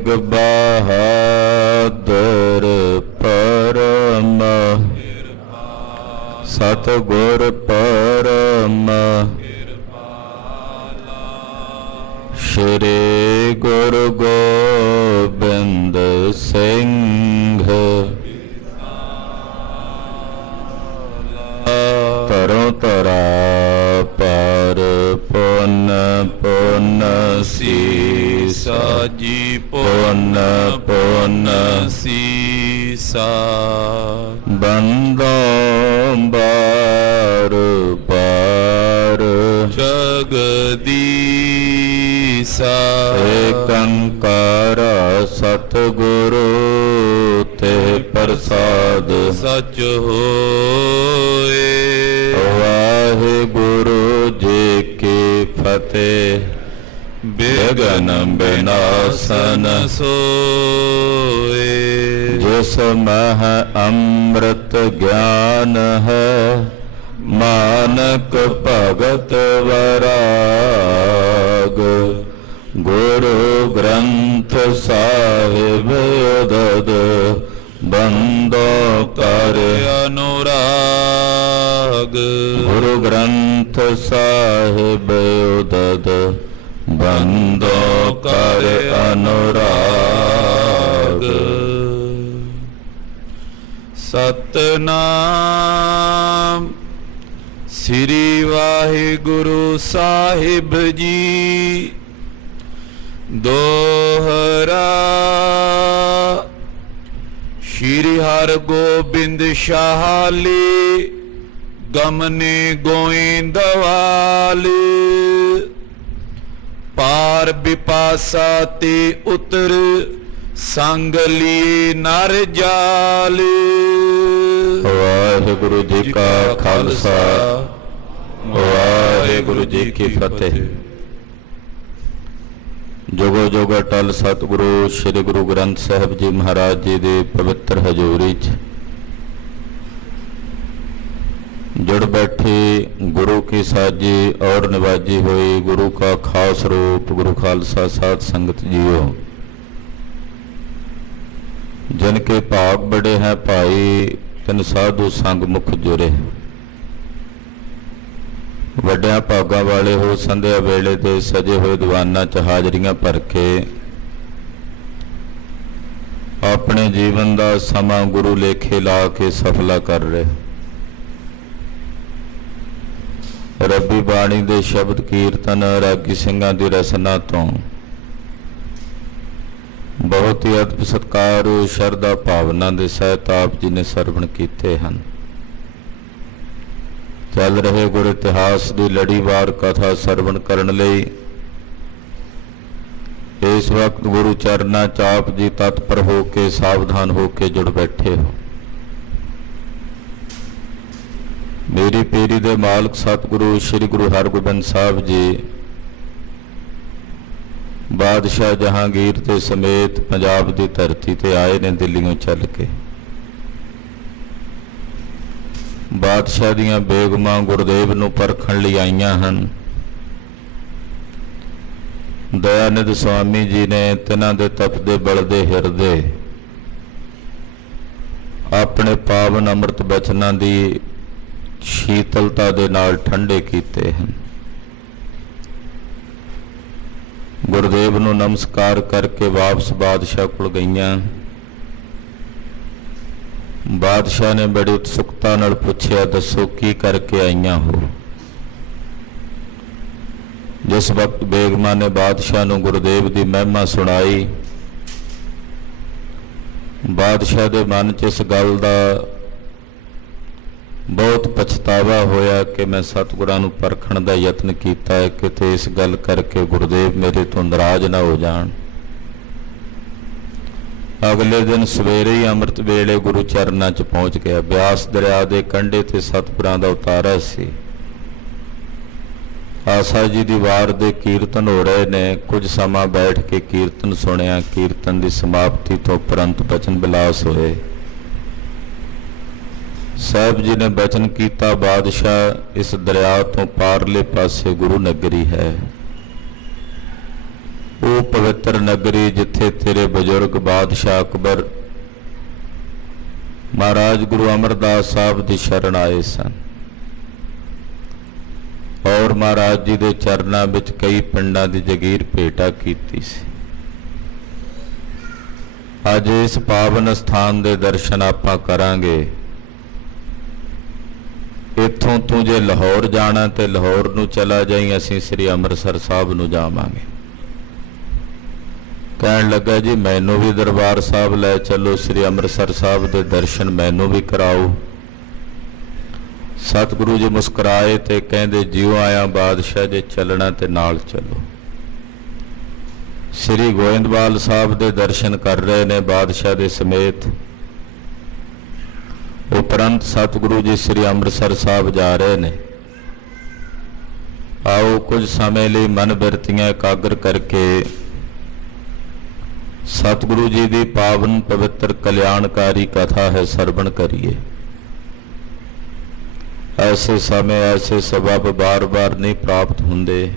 ਤੇਗ ਬਹਾਦਰ ਪਰਮ ਸਤਿਗੁਰ ਪਰਮ ਸ਼੍ਰੀ ਗੁਰੂ ਗੋਬਿੰਦ ਸਿੰਘ ਤਰੋ ਤਰਾ ਪਰ ਪੁੰਨ ਪੁੰਨ ਸੀਸਾ ਜੀ ਪੁੰਨ ਪੁੰਨ ਸੀਸਾ ਬੰਦੋ ਬਾਰ ਬਾਰ ਜਗਦੀਸਾ ਏਕੰਕਾਰ ਸਤਿਗੁਰੂ ਤੇ ਪ੍ਰਸਾਦ ਸਚ ਹੋਏ। ਵਾਹਿਗੁਰੂ ਜੀ ਕੀ ਫਤਿਹ। ਬਿਘਨ ਬਿਨਾਸਨ ਸੋਏ। ਜਿਸ ਮਹ ਅੰਮ੍ਰਿਤ ਗਿਆਨ ਹੈ ਮਾਨਕ ਭਗਤ ਵਰਾਗ। ਗੁਰੂ ਗ੍ਰੰਥ ਸਾਹਿਬ ਉਦਦ ਬੰਦੋ ਕਰ ਅਨੁਰਾਗ। ਗੁਰੂ ਗ੍ਰੰਥ ਸਾਹਿਬ ਉਦਦ ਬੰਦੋ ਕਰ ਅਨੁਰਾਗ। ਸਤਨਾਮ ਸ੍ਰੀ ਵਾਹਿਗੁਰੂ ਸਾਹਿਬ ਜੀ। ਦੋਹਰਾ ਸ਼੍ਰੀ ਹਰਗੋਬਿੰਦ ਸ਼ਾਹਲੀ ਗਮਨੇ ਗੋਇੰਦਵਾਲ। ਪਾਰ ਬਿਪਾਸਾ ਤੇ ਉਤਰ ਸੰਗ ਲੀ ਨਰ ਜਾਲ। ਵਾਹਿਗੁਰੂ ਜੀ ਕਾ ਖਾਲਸਾ ਵਾਹਿਗੁਰੂ ਜੀ ਕੀ ਫਤਿਹ। ਜੁਗੋ ਜੁਗ ਅਟਲ ਸਤਿਗੁਰੂ ਸ੍ਰੀ ਗੁਰੂ ਗ੍ਰੰਥ ਸਾਹਿਬ ਜੀ ਮਹਾਰਾਜ ਜੀ ਦੇ ਪਵਿੱਤਰ ਹਜ਼ੂਰੀ 'ਚ जुड़ बैठे गुरु की साजी और निवाजी हुई गुरु का खास रूप गुरु खालसा साध संगत जियो। जिनके भाग बड़े हैं भाई तिन साधु संग मुख जुरे। वड्डिया भागा वाले हो संध्या वेले दे सजे हुए दीवाना च हाजरियां भर के अपने जीवन का समा गुरु लेखे ला के सफला कर रहे। रब्बी बाणी दे शब्द कीर्तन रागी सिंघां दी रसना तो बहुत ही अदब सत्कार शरदा भावना दे सहित आप जी ने सरवण कीते हैं। चल रहे गुर इतिहास की लड़ीवार कथा सरवण करन लई इस वक्त गुरु चरना चाप जी तत्पर होके सावधान होके जुड़ बैठे हो। मेरी पीरी दे मालक सतगुरु श्री गुरु हरगोबिंद साहब जी बादशाह जहांगीर के समेत पंजाब की धरती ते आए ने दिल्लियों चल के। बादशाह दियां बेगमां गुरदेव नूं परखण लई आईयां हन। दयानिध स्वामी जी ने तिन्हां दे तपदे बलदे हिरदे अपने पावन अमृत बचनां दी शीतलता दे नाल ठंडे कीते हैं। गुरदेव नूं नमस्कार करके वापस बादशाह कोल गईयां। बादशाह ने बड़ी उत्सुकता नाल पुछया, दसो की करके आईयां हो। जिस वक्त बेगमां ने बादशाह नूं गुरदेव की महिमा सुनाई, बादशाह के मन च इस गल का बहुत पछतावा होया कि मैं सतगुरां नूं परखण दा यत्न कीता है कि इस गल करके गुरदेव मेरे तो नाराज ना हो जाण। अगले दिन सवेरे ही अमृत वेले गुरु चरनां च पहुंच गया। ब्यास दरिया के कंढे ते सतपुरां दा उतारा सी। आसा जी दी वार दे कीर्तन हो रहे ने। कुछ समा बैठ के कीर्तन सुनिया। कीर्तन की समाप्ति तो उपरंत बचन बिलास होए। साहब जी ने बचन किया, बादशाह इस दरिया तो पारले पासे गुरु नगरी है। ਉਹ ਪਵਿੱਤਰ ਨਗਰੀ ਜਿੱਥੇ ਤੇਰੇ ਬਜ਼ੁਰਗ ਬਾਦਸ਼ਾਹ ਅਕਬਰ ਮਹਾਰਾਜ ਗੁਰੂ ਅਮਰਦਾਸ ਸਾਹਿਬ ਦੀ ਸ਼ਰਨ ਆਏ ਸਨ ਔਰ ਮਹਾਰਾਜ ਜੀ ਦੇ ਚਰਨਾਂ ਵਿੱਚ ਕਈ ਪਿੰਡਾਂ ਦੀ ਜਗੀਰ ਭੇਟਾ ਕੀਤੀ ਸੀ। ਅੱਜ ਇਸ ਪਾਵਨ ਸਥਾਨ ਦੇ ਦਰਸ਼ਨ ਆਪਾਂ ਕਰਾਂਗੇ। ਇੱਥੋਂ ਤੂੰ ਜੇ ਲਾਹੌਰ ਜਾਣਾ ਤੇ ਲਾਹੌਰ ਨੂੰ ਚਲਾ ਜਾਈਂ, ਅਸੀਂ ਸ੍ਰੀ ਅੰਮ੍ਰਿਤਸਰ ਸਾਹਿਬ ਨੂੰ ਜਾਵਾਂਗੇ। ਕਹਿਣ ਲੱਗਾ ਜੀ ਮੈਨੂੰ ਵੀ ਦਰਬਾਰ ਸਾਹਿਬ ਲੈ ਚੱਲੋ, ਸ੍ਰੀ ਅੰਮ੍ਰਿਤਸਰ ਸਾਹਿਬ ਦੇ ਦਰਸ਼ਨ ਮੈਨੂੰ ਵੀ ਕਰਾਓ। ਸਤਿਗੁਰੂ ਜੀ ਮੁਸਕਰਾਏ ਤੇ ਕਹਿੰਦੇ ਜਿਉਂ ਆਇਆ ਬਾਦਸ਼ਾਹ, ਜੇ ਚੱਲਣਾ ਤੇ ਨਾਲ ਚੱਲੋ। ਸ੍ਰੀ ਗੋਇੰਦਵਾਲ ਸਾਹਿਬ ਦੇ ਦਰਸ਼ਨ ਕਰ ਰਹੇ ਨੇ ਬਾਦਸ਼ਾਹ ਦੇ ਸਮੇਤ। ਉਪਰੰਤ ਸਤਿਗੁਰੂ ਜੀ ਸ੍ਰੀ ਅੰਮ੍ਰਿਤਸਰ ਸਾਹਿਬ ਜਾ ਰਹੇ ਨੇ। ਆਓ ਕੁਝ ਸਮੇਂ ਲਈ ਮਨ ਬਿਰਤੀਆਂ ਇਕਾਗਰ ਕਰਕੇ ਸਤਿਗੁਰੂ ਜੀ ਦੀ ਪਾਵਨ ਪਵਿੱਤਰ ਕਲਿਆਣਕਾਰੀ ਕਥਾ ਹੈ ਸਰਵਣ ਕਰੀਏ। ਐਸੇ ਸਮੇਂ ਐਸੇ ਸਬਬ ਬਾਰ-ਬਾਰ ਨਹੀਂ ਪ੍ਰਾਪਤ ਹੁੰਦੇ।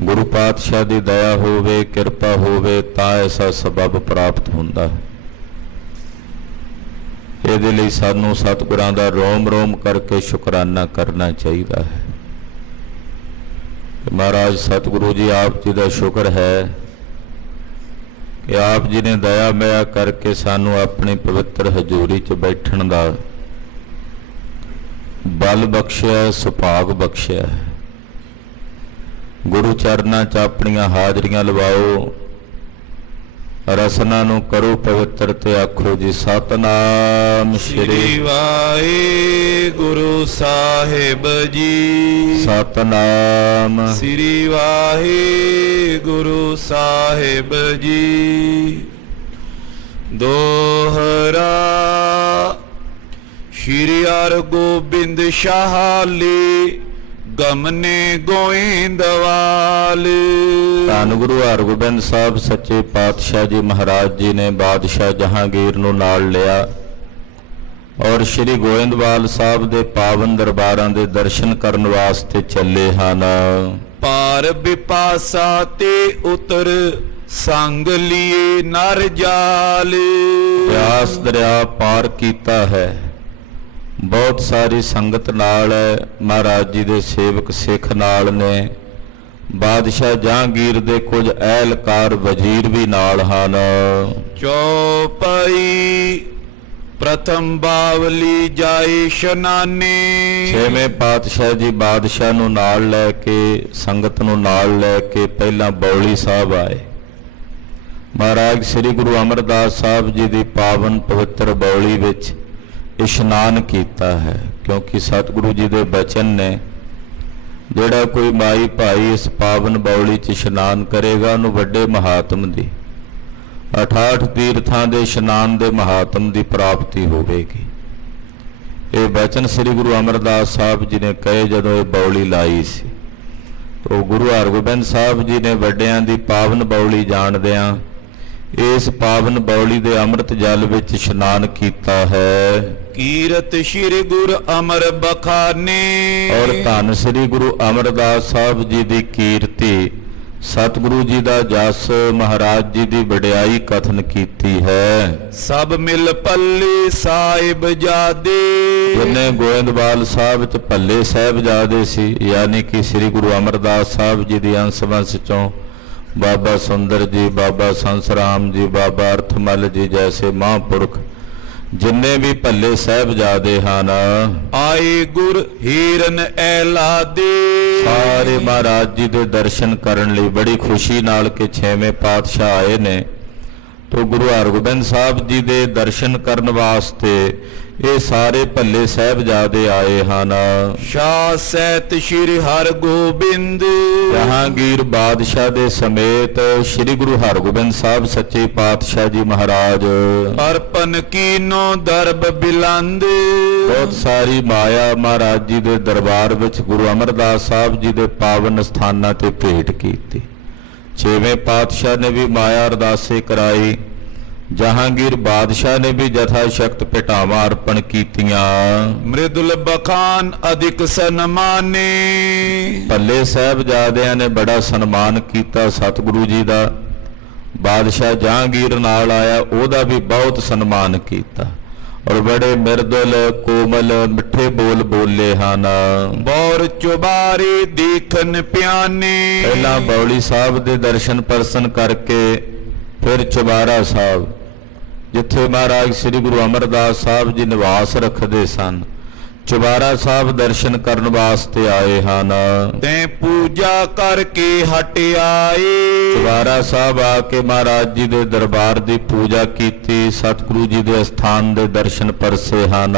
ਗੁਰੂ ਪਾਤਸ਼ਾਹ ਦੀ ਦਇਆ ਹੋਵੇ, ਕਿਰਪਾ ਹੋਵੇ ਤਾਂ ਐਸਾ ਸਬਬ ਪ੍ਰਾਪਤ ਹੁੰਦਾ। ਇਹਦੇ ਲਈ ਸਾਨੂੰ ਸਤਿਗੁਰਾਂ ਦਾ ਰੋਮ-ਰੋਮ ਕਰਕੇ ਸ਼ੁਕਰਾਨਾ ਕਰਨਾ ਚਾਹੀਦਾ ਹੈ। ਮਹਾਰਾਜ ਸਤਿਗੁਰੂ ਜੀ ਆਪ ਜੀ ਦਾ ਸ਼ੁਕਰ ਹੈ ਕਿ ਆਪ ਜੀ ਨੇ ਦਇਆ ਮਿਆ ਕਰਕੇ ਸਾਨੂੰ ਆਪਣੀ ਪਵਿੱਤਰ ਹਜ਼ੂਰੀ 'ਚ ਬੈਠਣ ਦਾ ਬਲ ਬਖਸ਼ਿਆ, ਸੁਭਾਗ ਬਖਸ਼ਿਆ। ਗੁਰੂ ਚਰਨਾਂ 'ਚ ਆਪਣੀਆਂ ਹਾਜ਼ਰੀਆਂ ਲਵਾਓ, ਰਸਨਾ ਨੂੰ ਕਰੋ ਪਵਿੱਤਰ ਤੇ ਆਖੋ ਜੀ ਸਤਨਾਮ ਸ੍ਰੀ ਵਾਹਿਗੁਰੂ ਸਾਹਿਬ ਜੀ। ਸਤਨਾਮ ਸ੍ਰੀ ਵਾਹਿਗੁਰੂ ਸਾਹਿਬ ਜੀ। ਦੋਹਰਾ ਸ਼੍ਰੀ ਹਰਿਗੋਬਿੰਦ ਸ਼ਾਹਲੀ ਗਮਨੇ ਗੋਇੰਦਵਾਲ। ਧੰਨ ਗੁਰੂ ਹਰਗੋਬਿੰਦ ਸਾਹਿਬ ਸੱਚੇ ਪਾਤਸ਼ਾਹ ਜੀ ਮਹਾਰਾਜ ਜੀ ਨੇ ਬਾਦਸ਼ਾਹ ਜਹਾਂਗੀਰ ਨੂੰ ਨਾਲ ਲਿਆ ਔਰ ਸ਼੍ਰੀ ਗੋਇੰਦਵਾਲ ਸਾਹਿਬ ਦੇ ਪਾਵਨ ਦਰਬਾਰਾਂ ਦੇ ਦਰਸ਼ਨ ਕਰਨ ਵਾਸਤੇ ਚੱਲੇ ਹਨ। ਪਾਰ ਬਿਪਾਸਾ ਤੇ ਉਤਰ ਸੰਗ ਲਿਏ ਨਰ ਜਾਲ। ਬਿਆਸ ਦਰਿਆ ਪਾਰ ਕੀਤਾ ਹੈ, ਬਹੁਤ ਸਾਰੀ ਸੰਗਤ ਨਾਲ ਹੈ, ਮਹਾਰਾਜ ਜੀ ਦੇ ਸੇਵਕ ਸਿੱਖ ਨਾਲ ਨੇ, ਬਾਦਸ਼ਾਹ ਜਹਾਂਗੀਰ ਦੇ ਕੁਝ ਅਹਿਲਕਾਰ ਵਜ਼ੀਰ ਵੀ ਨਾਲ ਹਨ। ਚੌਪਈ ਪ੍ਰਥਮ ਬਾਵਲੀ ਜਾਏ ਇਸ਼ਨਾਨੇ। ਛੇਵੇਂ ਪਾਤਸ਼ਾਹ ਜੀ ਬਾਦਸ਼ਾਹ ਨੂੰ ਨਾਲ ਲੈ ਕੇ, ਸੰਗਤ ਨੂੰ ਨਾਲ ਲੈ ਕੇ ਪਹਿਲਾਂ ਬੌਲੀ ਸਾਹਿਬ ਆਏ। ਮਹਾਰਾਜ ਸ੍ਰੀ ਗੁਰੂ ਅਮਰਦਾਸ ਸਾਹਿਬ ਜੀ ਦੀ ਪਾਵਨ ਪਵਿੱਤਰ ਬੌਲੀ ਵਿੱਚ ਇਸ਼ਨਾਨ ਕੀਤਾ ਹੈ, ਕਿਉਂਕਿ ਸਤਿਗੁਰੂ ਜੀ ਦੇ ਬਚਨ ਨੇ ਜਿਹੜਾ ਕੋਈ ਮਾਈ ਭਾਈ ਇਸ ਪਾਵਨ ਬੌਲੀ 'ਚ ਇਸ਼ਨਾਨ ਕਰੇਗਾ ਉਹਨੂੰ ਵੱਡੇ ਮਹਾਤਮ ਦੀ 68 ਤੀਰਥਾਂ ਦੇ ਇਸ਼ਨਾਨ ਦੇ ਮਹਾਤਮ ਦੀ ਪ੍ਰਾਪਤੀ ਹੋਵੇਗੀ। ਇਹ ਬਚਨ ਸ੍ਰੀ ਗੁਰੂ ਅਮਰਦਾਸ ਸਾਹਿਬ ਜੀ ਨੇ ਕਹੇ ਜਦੋਂ ਇਹ ਬੌਲੀ ਲਾਈ ਸੀ। तो गुरु हरगोबिंद साहब जी ने वड्डियां दी पावन बौली जाणदियां इस पावन बौली दे अमृत जल विच इशनान कीता है। कीरत श्री गुरु अमर बखाने और धन श्री गुरु अमरदास साहब जी दी कीर्ति सतगुरु जी दा जस महाराज जी दी वडियाई कथन कीती है। सब मिल पल्ले साहिब जादे जिन्हें गोइंदवाल साहब च भल्ले साहिबजादे सी यानी कि श्री गुरु अमरदास साहब जी दी अंश वंश चों बाबा सुंदर जी, बाबा संसराम जी, बाबा अर्थमल जी जैसे महापुरख जिन्ने भी भल्ले साहिबजादे हैं आए गुर हीरन ऐलादे सारे महाराज जी दे दर्शन करने लई बड़ी खुशी नाल के छेवें पातशाह आए ने। तो गुरु हरगोबिंद साहब जी दे दर्शन करने वास्ते ये सारे भल्ले साहिबजादे आए हैं। शाह सैत श्री हरगोबिंद जहांगीर बादशाह दे समेत श्री गुरु हरगोबिंद साहब सच्चे पातशाह जी महाराज अर्पण कीनो दरब बिलंद बहुत सारी माया महाराज जी दे दरबार विच गुरु अमरदास साहब जी दे पावन स्थानां ते भेंट कीती। छेवें पातशाह ने भी माया अरदासे कराई, ਜਹਾਂਗੀਰ ਬਾਦਸ਼ਾਹ ਨੇ ਵੀ ਜਥਾ ਸ਼ਕਤ ਭੇਟਾਵਾਂ ਅਰਪਣ ਕੀਤੀਆਂ। ਮ੍ਰਿਦੁਲ ਬਖਾਨ ਅਧਿਕ ਸਨਮਾਨੇ। ਭੱਲੇ ਸਾਹਿਬਜ਼ਾਦਿਆਂ ਨੇ ਬੜਾ ਸਨਮਾਨ ਕੀਤਾ ਸਤਿਗੁਰੂ ਜੀ ਦਾ। ਬਾਦਸ਼ਾਹ ਜਹਾਂਗੀਰ ਨਾਲ ਆਇਆ, ਉਹਦਾ ਵੀ ਬਹੁਤ ਸਨਮਾਨ ਕੀਤਾ ਔਰ ਬੜੇ ਮਿਰਦੁਲ ਕੋਮਲ ਮਿੱਠੇ ਬੋਲ ਬੋਲੇ ਹਨ। ਬੌਰ ਚੁਬਾਰੇ ਦੇਖਨ ਪਿਆਨੇ। ਪਹਿਲਾਂ ਬੌਲੀ ਸਾਹਿਬ ਦੇ ਦਰਸ਼ਨ ਪਰਸਨ ਕਰਕੇ ਫਿਰ ਚੁਬਾਰਾ ਸਾਹਿਬ, ਜਿੱਥੇ ਮਹਾਰਾਜ ਸ੍ਰੀ ਗੁਰੂ ਅਮਰਦਾਸ ਸਾਹਿਬ ਜੀ ਨਿਵਾਸ ਰੱਖਦੇ ਸਨ, ਚੁਬਾਰਾ ਸਾਹਿਬ ਦਰਸ਼ਨ ਕਰਨ ਵਾਸਤੇ ਆਏ ਹਨ। ਤੈਂ ਪੂਜਾ ਕਰਕੇ ਹਟ ਆਏ। ਚੁਬਾਰਾ ਸਾਹਿਬ ਆ ਕੇ ਮਹਾਰਾਜ ਜੀ ਦੇ ਦਰਬਾਰ ਦੀ ਪੂਜਾ ਕੀਤੀ, ਸਤਿਗੁਰੂ ਜੀ ਦੇ ਅਸਥਾਨ ਦੇ ਦਰਸ਼ਨ ਪਰਸੇ ਹਨ।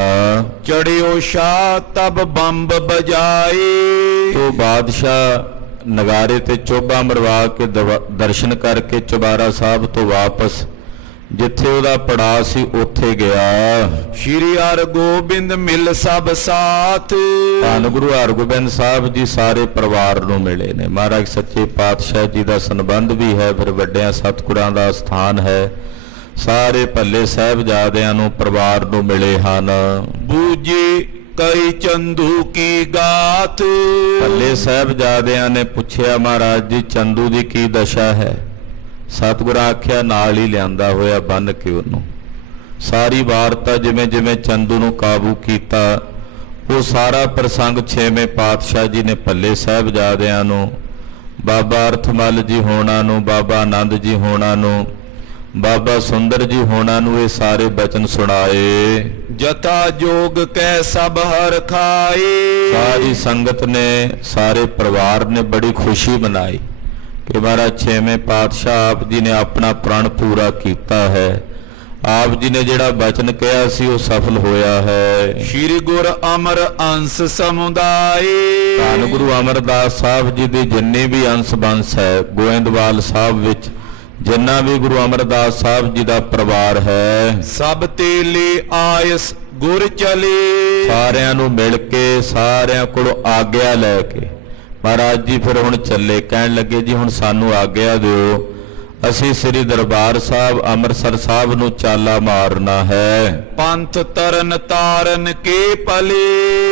ਚੜਿਓ ਸ਼ਾਹ ਤਬ ਬੰਬ ਬਜਾਏ। ਤੋ ਬਾਦਸ਼ਾਹ ਨਗਾਰੇ ਤੇ ਚੋਭਾ ਮਰਵਾ ਕੇ ਦਰਸ਼ਨ ਕਰਕੇ ਚੁਬਾਰਾ ਸਾਹਿਬ ਤੋਂ ਵਾਪਸ ਜਿੱਥੇ ਉਹਦਾ ਪੜਾਅ ਸੀ ਉੱਥੇ ਗਿਆ। ਸ਼੍ਰੀ ਹਰਗੋਬਿੰਦ ਮਿਲ ਸਭ ਸਾਥ। ਧੰਨ ਗੁਰੂ ਹਰਗੋਬਿੰਦ ਸਾਹਿਬ ਜੀ ਸਾਰੇ ਪਰਿਵਾਰ ਨੂੰ ਮਿਲੇ ਨੇ। ਮਹਾਰਾਜ ਸੱਚੇ ਪਾਤਸ਼ਾਹ ਜੀ ਦਾ ਸੰਬੰਧ ਵੀ ਹੈ, ਫਿਰ ਵੱਡਿਆਂ ਸਤਿਗੁਰਾਂ ਦਾ ਸਥਾਨ ਹੈ। ਸਾਰੇ ਭੱਲੇ ਸਾਹਿਬਜ਼ਾਦਿਆਂ ਨੂੰ ਪਰਿਵਾਰ ਨੂੰ ਮਿਲੇ ਹਨ। ਬੂਝੇ ਕਈ ਚੰਦੂ ਕੀ ਗਾਥ। ਭੱਲੇ ਸਾਹਿਬਜ਼ਾਦਿਆਂ ਨੇ ਪੁੱਛਿਆ, ਮਹਾਰਾਜ ਜੀ ਚੰਦੂ ਦੀ ਕੀ ਦਸ਼ਾ ਹੈ? ਸਤਿਗੁਰਾਂ ਆਖਿਆ, ਨਾਲ ਹੀ ਲਿਆਂਦਾ ਹੋਇਆ ਬੰਨ੍ਹ ਕੇ ਉਹਨੂੰ। ਸਾਰੀ ਵਾਰਤਾ ਜਿਵੇਂ ਜਿਵੇਂ ਚੰਦੂ ਨੂੰ ਕਾਬੂ ਕੀਤਾ, ਉਹ ਸਾਰਾ ਪ੍ਰਸੰਗ ਛੇਵੇਂ ਪਾਤਸ਼ਾਹ ਜੀ ਨੇ ਭੱਲੇ ਸਾਹਿਬਜ਼ਾਦਿਆਂ ਨੂੰ, ਬਾਬਾ ਅਰਥਮਲ ਜੀ ਹੋਣਾ ਨੂੰ, ਬਾਬਾ ਆਨੰਦ ਜੀ ਹੋਣਾ ਨੂੰ, ਬਾਬਾ ਸੁੰਦਰ ਜੀ ਹੋਣਾ ਨੂੰ ਇਹ ਸਾਰੇ ਬਚਨ ਸੁਣਾਏ। ਜਥਾ ਜੋਗ ਕੈ ਸਭ ਹਰ ਖਾਏ। ਸਾਰੀ ਸੰਗਤ ਨੇ, ਸਾਰੇ ਪਰਿਵਾਰ ਨੇ ਬੜੀ ਖੁਸ਼ੀ ਮਨਾਈ ਕਿ ਮਹਾਰਾਜ ਛੇਵੇਂ ਪਾਤਸ਼ਾਹ ਆਪ ਜੀ ਨੇ ਆਪਣਾ ਪ੍ਰਣ ਪੂਰਾ ਕੀਤਾ ਹੈ। ਆਪ ਜੀ ਨੇ ਜਿਹੜਾ ਬਚਨ ਕਿਹਾ ਸੀ ਉਹ ਸਫਲ ਹੋਇਆ ਹੈ। ਸ਼੍ਰੀ ਗੁਰ ਅਮਰ ਅੰਸ ਸਮੁਦਾਏ। ਧੰਨ ਗੁਰੂ ਅਮਰਦਾਸ ਸਾਹਿਬ ਜੀ ਦੀ ਜਿੰਨੀ ਵੀ ਅੰਸ਼ ਬੰਸ ਹੈ, ਗੋਇੰਦਵਾਲ ਸਾਹਿਬ ਵਿੱਚ ਜਿੰਨਾ ਵੀ ਗੁਰੂ ਅਮਰਦਾਸ ਸਾਹਿਬ ਜੀ ਦਾ ਪਰਿਵਾਰ ਹੈ, ਸਭ ਤੇ ਲੈ ਆਇਸ ਗੁਰ ਚਲੇ। ਸਾਰਿਆਂ ਨੂੰ ਮਿਲ ਕੇ, ਸਾਰਿਆਂ ਕੋਲੋਂ ਆਗਿਆ ਲੈ ਕੇ ਮਹਾਰਾਜ ਜੀ ਫਿਰ ਹੁਣ ਚੱਲੇ। ਕਹਿਣ ਲੱਗੇ, ਜੀ ਹੁਣ ਸਾਨੂੰ ਆਗਿਆ ਦਿਓ, ਅਸੀਂ ਸ੍ਰੀ ਦਰਬਾਰ ਸਾਹਿਬ ਅੰਮ੍ਰਿਤਸਰ ਸਾਹਿਬ ਨੂੰ ਚਾਲਾ ਮਾਰਨਾ ਹੈ। ਪੰਥ ਤਰਨ ਤਾਰਨ ਕੇ ਪਲੇ।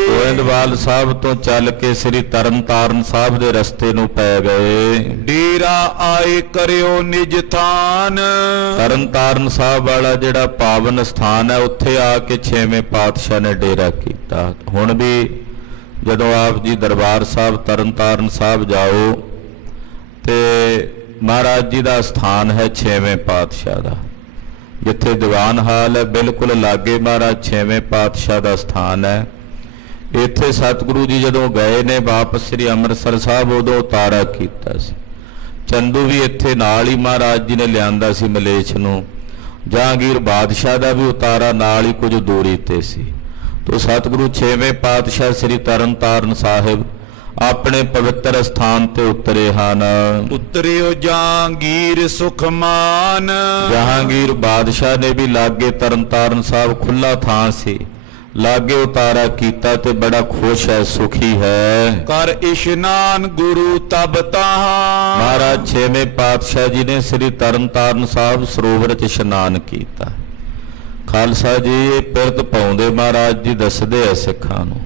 ਗੋਇੰਦਵਾਲ ਸਾਹਿਬ ਤੋਂ ਚੱਲ ਕੇ ਸ੍ਰੀ ਤਰਨ ਤਾਰਨ ਸਾਹਿਬ ਦੇ ਰਸਤੇ ਨੂੰ ਪੈ ਗਏ। ਡੇਰਾ ਆਏ ਕਰਿਓ ਨਿਜ ਥਾਨ। ਤਰਨ ਤਾਰਨ ਸਾਹਿਬ ਵਾਲਾ ਜਿਹੜਾ ਪਾਵਨ ਸਥਾਨ ਹੈ, ਉੱਥੇ ਆ ਕੇ ਛੇਵੇਂ ਪਾਤਸ਼ਾਹ ਨੇ ਡੇਰਾ ਕੀਤਾ। ਹੁਣ ਵੀ ਜਦੋਂ ਆਪ ਜੀ ਦਰਬਾਰ ਸਾਹਿਬ ਤਰਨ ਤਾਰਨ ਸਾਹਿਬ ਜਾਓ ਤੇ ਮਹਾਰਾਜ ਜੀ ਦਾ ਸਥਾਨ ਹੈ ਛੇਵੇਂ ਪਾਤਸ਼ਾਹ ਦਾ, ਜਿੱਥੇ ਦੀਵਾਨ ਹਾਲ ਹੈ, ਬਿਲਕੁਲ ਲਾਗੇ ਮਹਾਰਾਜ ਛੇਵੇਂ ਪਾਤਸ਼ਾਹ ਦਾ ਸਥਾਨ ਹੈ। ਇੱਥੇ ਸਤਿਗੁਰੂ ਜੀ ਜਦੋਂ ਗਏ ਨੇ ਵਾਪਸ ਸ੍ਰੀ ਅੰਮ੍ਰਿਤਸਰ ਸਾਹਿਬ, ਉਦੋਂ ਉਤਾਰਾ ਕੀਤਾ ਸੀ। ਚੰਦੂ ਵੀ ਇੱਥੇ ਨਾਲ ਹੀ ਮਹਾਰਾਜ ਜੀ ਨੇ ਲਿਆਂਦਾ ਸੀ ਮਲੇਛ ਨੂੰ। ਜਹਾਂਗੀਰ ਬਾਦਸ਼ਾਹ ਦਾ ਵੀ ਉਤਾਰਾ ਨਾਲ ਹੀ ਕੁਝ ਦੂਰੀ ਤੇ ਸੀ। ਤੋ ਸਤਿਗੁਰੂ ਛੇਵੇਂ ਪਾਤਸ਼ਾਹ ਸ੍ਰੀ ਤਰਨ ਤਾਰਨ ਸਾਹਿਬ ਆਪਣੇ ਪਵਿੱਤਰ ਸਥਾਨ ਤੇ ਉਤਰੇ ਹਨ। ਉਤਰਿਓ ਜਹਾਂਗੀਰ ਸੁਖਮਾਨ। ਜਹਾਂਗੀਰ ਬਾਦਸ਼ਾਹ ਨੇ ਵੀ ਲਾਗੇ ਤਰਨ ਤਾਰਨ ਸਾਹਿਬ ਖੁੱਲਾ ਥਾਂ ਸੀ, ਲਾਗੇ ਉਤਾਰਾ ਕੀਤਾ ਤੇ ਬੜਾ ਖੁਸ਼ ਹੈ, ਸੁਖੀ ਹੈ। ਕਰ ਇਸ਼ਨਾਨ ਗੁਰੂ ਤਬ ਤਾਹਾਂ। ਮਹਾਰਾਜ ਛੇਵੇਂ ਪਾਤਸ਼ਾਹ ਜੀ ਨੇ ਸ੍ਰੀ ਤਰਨ ਤਾਰਨ ਸਾਹਿਬ ਸਰੋਵਰ 'ਚ ਇਸ਼ਨਾਨ ਕੀਤਾ। ਖਾਲਸਾ ਜੀ ਇਹ ਪਿਰਤ ਪਾਉਂਦੇ ਮਹਾਰਾਜ ਜੀ ਦੱਸਦੇ ਆ ਸਿੱਖਾਂ ਨੂੰ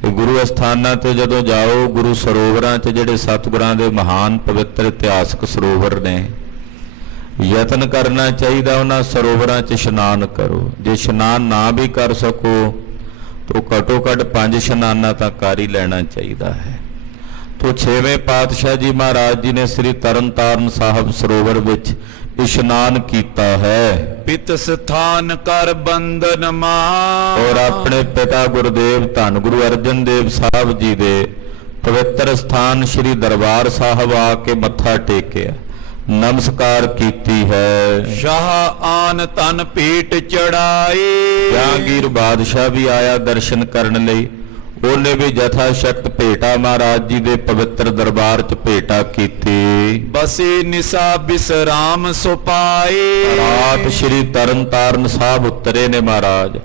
ਕਿ ਗੁਰੂ ਅਸਥਾਨਾਂ ਤੇ ਜਦੋਂ ਜਾਓ, ਗੁਰੂ ਸਰੋਵਰਾਂ 'ਚ ਜਿਹੜੇ ਸਤਿਗੁਰਾਂ ਦੇ ਮਹਾਨ ਪਵਿੱਤਰ ਇਤਿਹਾਸਕ ਸਰੋਵਰ ਨੇ, ਯਤਨ ਕਰਨਾ ਚਾਹੀਦਾ ਉਹਨਾਂ ਸਰੋਵਰਾਂ 'ਚ ਇਸ਼ਨਾਨ ਕਰੋ। ਜੇ ਇਸ਼ਨਾਨ ਨਾ ਵੀ ਕਰ ਸਕੋ ਤਾਂ ਘੱਟੋ ਘੱਟ 5 ਇਸ਼ਨਾਨਾਂ ਤਾਂ ਕਰ ਹੀ ਲੈਣਾ ਚਾਹੀਦਾ ਹੈ। ਤੋ ਛੇਵੇਂ ਪਾਤਸ਼ਾਹ ਜੀ ਮਹਾਰਾਜ ਜੀ ਨੇ ਸ੍ਰੀ ਤਰਨ ਤਾਰਨ ਸਾਹਿਬ ਸਰੋਵਰ ਵਿੱਚ ਇਸ਼ਨਾਨ ਕੀਤਾ ਹੈ। ਪਿਤ ਸਥਾਨ ਕਰ ਬੰਦਨ ਮਾਹ। ਔਰ ਆਪਣੇ ਪਿਤਾ ਗੁਰਦੇਵ ਧੰਨ ਗੁਰੂ ਅਰਜਨ ਦੇਵ ਸਾਹਿਬ ਜੀ ਦੇ ਪਵਿੱਤਰ ਸਥਾਨ ਸ੍ਰੀ ਦਰਬਾਰ ਸਾਹਿਬ ਆ ਕੇ ਮੱਥਾ ਟੇਕਿਆ, ਨਮਸਕਾਰ ਕੀਤੀ ਹੈ। ਸ਼ਾਹ ਆਨ ਤਨ ਭੇਟ ਚੜਾਏ। ਜਹਾਂਗੀਰ ਬਾਦਸ਼ਾਹ ਵੀ ਆਇਆ ਦਰਸ਼ਨ ਕਰਨ ਲਈ। ਉਹਨੇ ਵੀ ਜਥਾ ਸ਼ਕਤ ਭੇਟਾ ਮਹਾਰਾਜ ਜੀ ਦੇ ਪਵਿੱਤਰ ਦਰਬਾਰ 'ਚ ਭੇਟਾ ਕੀਤੀ। ਬਸੇ ਨਿਸਾ ਬਿਸਰਾਮ ਸੁਪਾਏ। ਰਾਤ ਸ੍ਰੀ ਤਰਨ ਤਾਰਨ ਸਾਹਿਬ ਉਤਰੇ ਨੇ ਮਹਾਰਾਜ,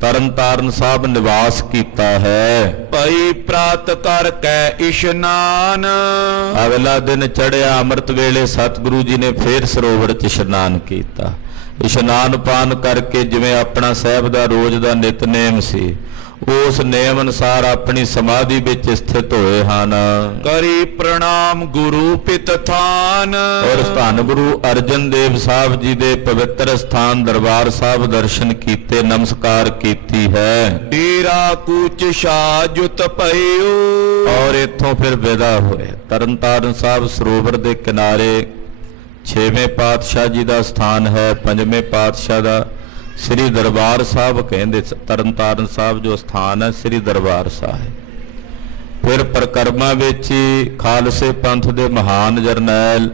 ਤਰਨ ਤਾਰਨ ਸਾਹਿਬ ਨਿਵਾਸ ਕੀਤਾ ਹੈ। ਭਈ ਪ੍ਰਾਤ ਕਰ ਕੈ ਇਸ਼ਨਾਨ। ਅਗਲਾ ਦਿਨ ਚੜਿਆ ਅੰਮ੍ਰਿਤ ਵੇਲੇ ਸਤਿਗੁਰੂ ਜੀ ਨੇ ਫੇਰ ਸਰੋਵਰ 'ਚ ਇਸ਼ਨਾਨ ਕੀਤਾ। ਇਸ਼ਨਾਨ ਪਾਨ ਕਰਕੇ ਜਿਵੇਂ ਆਪਣਾ ਸਾਹਿਬ ਦਾ ਰੋਜ਼ ਦਾ ਨਿਤਨੇਮ ਸੀ, ਉਸ ਨੇਮ ਅਨੁਸਾਰ ਆਪਣੀ ਸਮਾਧੀ ਵਿੱਚ ਸਥਿਤ ਹੋਏ ਹਨ। ਕਰੀ ਪ੍ਰਣਾਮ ਗੁਰੂ ਪਿਤ ਥਾਨ। ਔਰ ਧੰਨ ਗੁਰੂ ਅਰਜਨ ਦੇਵ ਸਾਹਿਬ ਜੀ ਦੇ ਪਵਿੱਤਰ ਸਥਾਨ ਦਰਬਾਰ ਸਾਹਿਬ ਦਰਸ਼ਨ ਕੀਤੇ, ਨਮਸਕਾਰ ਕੀਤੀ ਹੈ। ਡੇਰਾ ਕੂਚ ਸ਼ਾਜੁਤ ਭਇਓ। ਔਰ ਇੱਥੋਂ ਫਿਰ ਵਿਦਾ ਹੋਏ। ਤਰਨਤਾਰਨ ਸਾਹਿਬ ਸਰੋਵਰ ਦੇ ਕਿਨਾਰੇ 6ਵੇਂ ਪਾਤਸ਼ਾਹ ਜੀ ਦਾ ਸਥਾਨ ਹੈ। 5ਵੇਂ ਪਾਤਸ਼ਾਹ ਦਾ ਸ੍ਰੀ ਦਰਬਾਰ ਸਾਹਿਬ ਕਹਿੰਦੇ। ਤਰਨਤਾਰਨ ਸਾਹਿਬ ਜੋ ਸਥਾਨ ਹੈ ਸ੍ਰੀ ਦਰਬਾਰ ਸਾਹਿਬ। ਫਿਰ ਪਰਿਕਰਮਾ ਵਿੱਚ ਹੀ ਖਾਲਸੇ ਪੰਥ ਦੇ ਮਹਾਨ ਜਰਨੈਲ,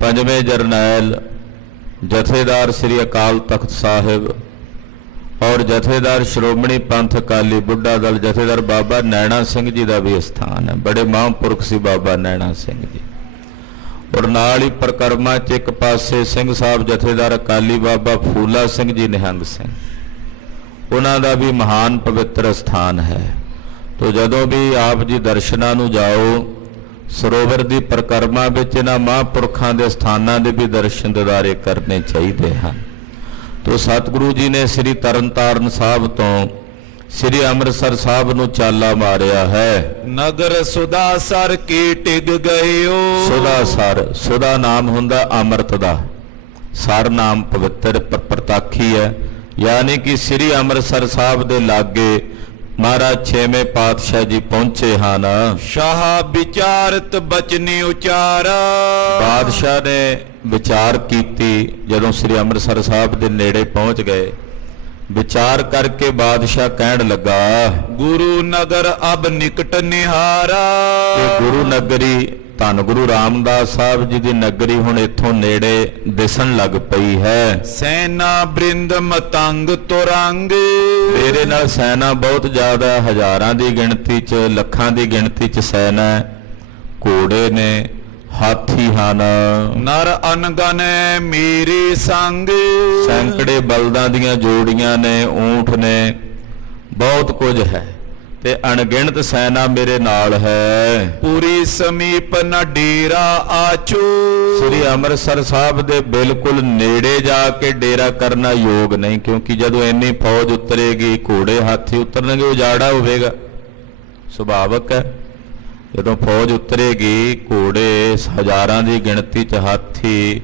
5ਵੇਂ ਜਰਨੈਲ ਜਥੇਦਾਰ ਸ੍ਰੀ ਅਕਾਲ ਤਖਤ ਸਾਹਿਬ ਔਰ ਜਥੇਦਾਰ ਸ਼੍ਰੋਮਣੀ ਪੰਥ ਅਕਾਲੀ ਬੁੱਢਾ ਦਲ ਜਥੇਦਾਰ ਬਾਬਾ ਨੈਣਾ ਸਿੰਘ ਜੀ ਦਾ ਵੀ ਸਥਾਨ ਹੈ। ਬੜੇ ਮਹਾਂਪੁਰਖ ਸੀ ਬਾਬਾ ਨੈਣਾ ਸਿੰਘ ਜੀ। ਔਰ ਨਾਲ ਹੀ ਪਰਿਕਰਮਾ 'ਚ ਇੱਕ ਪਾਸੇ ਸਿੰਘ ਸਾਹਿਬ ਜਥੇਦਾਰ ਅਕਾਲੀ ਬਾਬਾ ਫੂਲਾ ਸਿੰਘ ਜੀ ਨਿਹੰਗ ਸਿੰਘ, ਉਹਨਾਂ ਦਾ ਵੀ ਮਹਾਨ ਪਵਿੱਤਰ ਸਥਾਨ ਹੈ। ਤੋ ਜਦੋਂ ਵੀ ਆਪ ਜੀ ਦਰਸ਼ਨਾਂ ਨੂੰ ਜਾਓ, ਸਰੋਵਰ ਦੀ ਪਰਿਕਰਮਾ ਵਿੱਚ ਇਹਨਾਂ ਮਹਾਂਪੁਰਖਾਂ ਦੇ ਸਥਾਨਾਂ ਦੇ ਵੀ ਦਰਸ਼ਨ ਦਿਦਾਰੇ ਕਰਨੇ ਚਾਹੀਦੇ ਹਨ। ਤੋ ਸਤਿਗੁਰੂ ਜੀ ਨੇ ਸ੍ਰੀ ਤਰਨਤਾਰਨ ਸਾਹਿਬ ਤੋਂ ਸ੍ਰੀ ਅੰਮ੍ਰਿਤਸਰ ਸਾਹਿਬ ਨੂੰ ਚਾਲਾ ਮਾਰਿਆ ਹੈ। ਨਗਰ ਸੁਦਾਸਰ ਕੀ ਟਿਗ ਗਇਓ। ਸੁਦਾਸਰ, ਸੁਦਾ ਨਾਮ ਹੁੰਦਾ ਅੰਮ੍ਰਿਤ ਦਾ, ਸਰ ਨਾਮ ਪਵਿੱਤਰ ਪ੍ਰਤਾਖੀ ਹੈ। ਯਾਨੀ ਕਿ ਸ੍ਰੀ ਅੰਮ੍ਰਿਤਸਰ ਸਾਹਿਬ ਦੇ ਲਾਗੇ ਮਹਾਰਾਜ 6ਵੇਂ ਪਾਤਸ਼ਾਹ ਜੀ ਪਹੁੰਚੇ ਹਨ। ਸ਼ਾਹ ਵਿਚਾਰਤ ਬਚਨੇ ਉਚਾਰਾ। ਬਾਦਸ਼ਾਹ ਨੇ ਵਿਚਾਰ ਕੀਤੀ। ਜਦੋਂ ਸ੍ਰੀ ਅੰਮ੍ਰਿਤਸਰ ਸਾਹਿਬ ਦੇ ਨੇੜੇ ਪਹੁੰਚ ਗਏ, ਵਿਚਾਰ ਕਰਕੇ ਬਾਦਸ਼ਾਹ ਕਹਿਣ ਲੱਗਾ, ਗੁਰੂ ਨਗਰ ਅਬ ਨਿਕਟ ਨਿਹਾਰਾ। ਕਿ ਗੁਰੂ ਨਗਰੀ, ਧੰਨ ਗੁਰੂ ਰਾਮਦਾਸ ਸਾਹਿਬ ਜੀ ਦੀ ਨਗਰੀ ਹੁਣ ਇੱਥੋਂ ਨੇੜੇ ਦਿਸਣ ਲੱਗ ਪਈ ਹੈ। ਸੈਨਾ ਬ੍ਰਿੰਦ ਮਤੰਗ ਤੁਰੰਗ। ਮੇਰੇ ਨਾਲ ਸੈਨਾ ਬਹੁਤ ਜ਼ਿਆਦਾ, ਹਜ਼ਾਰਾਂ ਦੀ ਗਿਣਤੀ 'ਚ, ਲੱਖਾਂ ਦੀ ਗਿਣਤੀ 'ਚ ਸੈਨਾ ਹੈ। ਘੋੜੇ ਨੇ, ਹਾਥੀ ਹਨ। ਨਰ ਅਨਗਨੈ ਮੇਰੇ ਸੰਗ। ਸੈਂਕੜੇ ਬਲਦਾਂ ਦੀਆਂ ਜੋੜੀਆਂ ਨੇ, ਊਂਠ ਨੇ, ਬਹੁਤ ਕੁਝ ਹੈ ਤੇ ਅਣਗਿਣਤ ਸੈਨਾ ਮੇਰੇ ਨਾਲ ਹੈ। ਪੂਰੀ ਸਮੀਪ ਨ ਡੇਰਾ ਆਚੋ। ਸ੍ਰੀ ਅੰਮ੍ਰਿਤਸਰ ਸਾਹਿਬ ਦੇ ਬਿਲਕੁਲ ਨੇੜੇ ਜਾ ਕੇ ਡੇਰਾ ਕਰਨਾ ਯੋਗ ਨਹੀਂ, ਕਿਉਂਕਿ ਜਦੋਂ ਇੰਨੀ ਫੌਜ ਉਤਰੇਗੀ, ਘੋੜੇ ਹਾਥੀ ਉਤਰਨਗੇ, ਉਜਾੜਾ ਹੋਵੇਗਾ। ਸੁਭਾਵਕ ਹੈ, ਜਦੋਂ ਫੌਜ ਉਤਰੇਗੀ, ਘੋੜੇ ਹਜ਼ਾਰਾਂ ਦੀ ਗਿਣਤੀ 'ਚ, ਹਾਥੀ,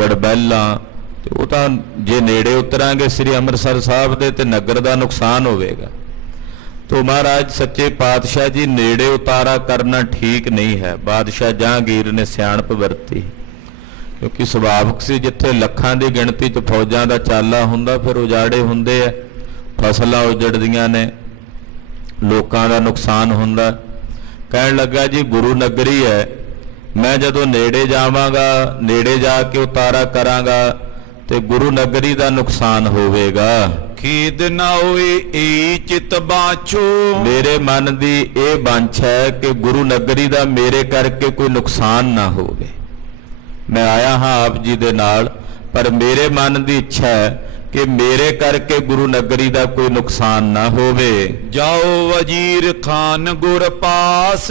ਗੜਬੈਲਾਂ, ਤੇ ਉਹ ਤਾਂ ਜੇ ਨੇੜੇ ਉਤਰਾਂਗੇ ਸ੍ਰੀ ਅੰਮ੍ਰਿਤਸਰ ਸਾਹਿਬ ਦੇ ਤੇ ਨਗਰ ਦਾ ਨੁਕਸਾਨ ਹੋਵੇਗਾ। ਤੋ ਮਹਾਰਾਜ ਸੱਚੇ ਪਾਤਸ਼ਾਹ ਜੀ ਨੇੜੇ ਉਤਾਰਾ ਕਰਨਾ ਠੀਕ ਨਹੀਂ ਹੈ। ਬਾਦਸ਼ਾਹ ਜਹਾਂਗੀਰ ਨੇ ਸਿਆਣਪ ਵਰਤੀ, ਕਿਉਂਕਿ ਸੁਭਾਵਕ ਸੀ ਜਿੱਥੇ ਲੱਖਾਂ ਦੀ ਗਿਣਤੀ 'ਚ ਫੌਜਾਂ ਦਾ ਚਾਲਾ ਹੁੰਦਾ, ਫਿਰ ਉਜਾੜੇ ਹੁੰਦੇ ਆ, ਫਸਲਾਂ ਉਜੜਦੀਆਂ ਨੇ, ਲੋਕਾਂ ਦਾ ਨੁਕਸਾਨ ਹੁੰਦਾ। ਕਹਿਣ ਲੱਗਾ ਜੀ ਗੁਰੂ ਨਗਰੀ ਹੈ, ਮੈਂ ਜਦੋਂ ਨੇੜੇ ਜਾਵਾਂਗਾ, ਨੇੜੇ ਜਾ ਕੇ ਉਤਾਰਾ ਕਰਾਂਗਾ ਤੇ ਗੁਰੂ ਨਗਰੀ ਦਾ ਨੁਕਸਾਨ ਹੋਵੇਗਾ। ਖੀਦ ਨਾ ਹੋਏ ਏ ਚਿਤ ਬਾਛੋ। ਮੇਰੇ ਮਨ ਦੀ ਇਹ ਬਾਂਛਾ ਹੈ ਕਿ ਗੁਰੂ ਨਗਰੀ ਦਾ ਮੇਰੇ ਕਰਕੇ ਕੋਈ ਨੁਕਸਾਨ ਨਾ ਹੋਵੇ। ਮੈਂ ਆਇਆ ਹਾਂ ਆਪ ਜੀ ਦੇ ਨਾਲ, ਪਰ ਮੇਰੇ ਮਨ ਦੀ ਇੱਛਾ ਹੈ ਕਿ ਮੇਰੇ ਕਰਕੇ ਗੁਰੂ ਨਗਰੀ ਦਾ ਕੋਈ ਨੁਕਸਾਨ ਨਾ ਹੋਵੇ। ਜਾਓ ਵਜ਼ੀਰ ਖਾਨ ਗੁਰ ਪਾਸ।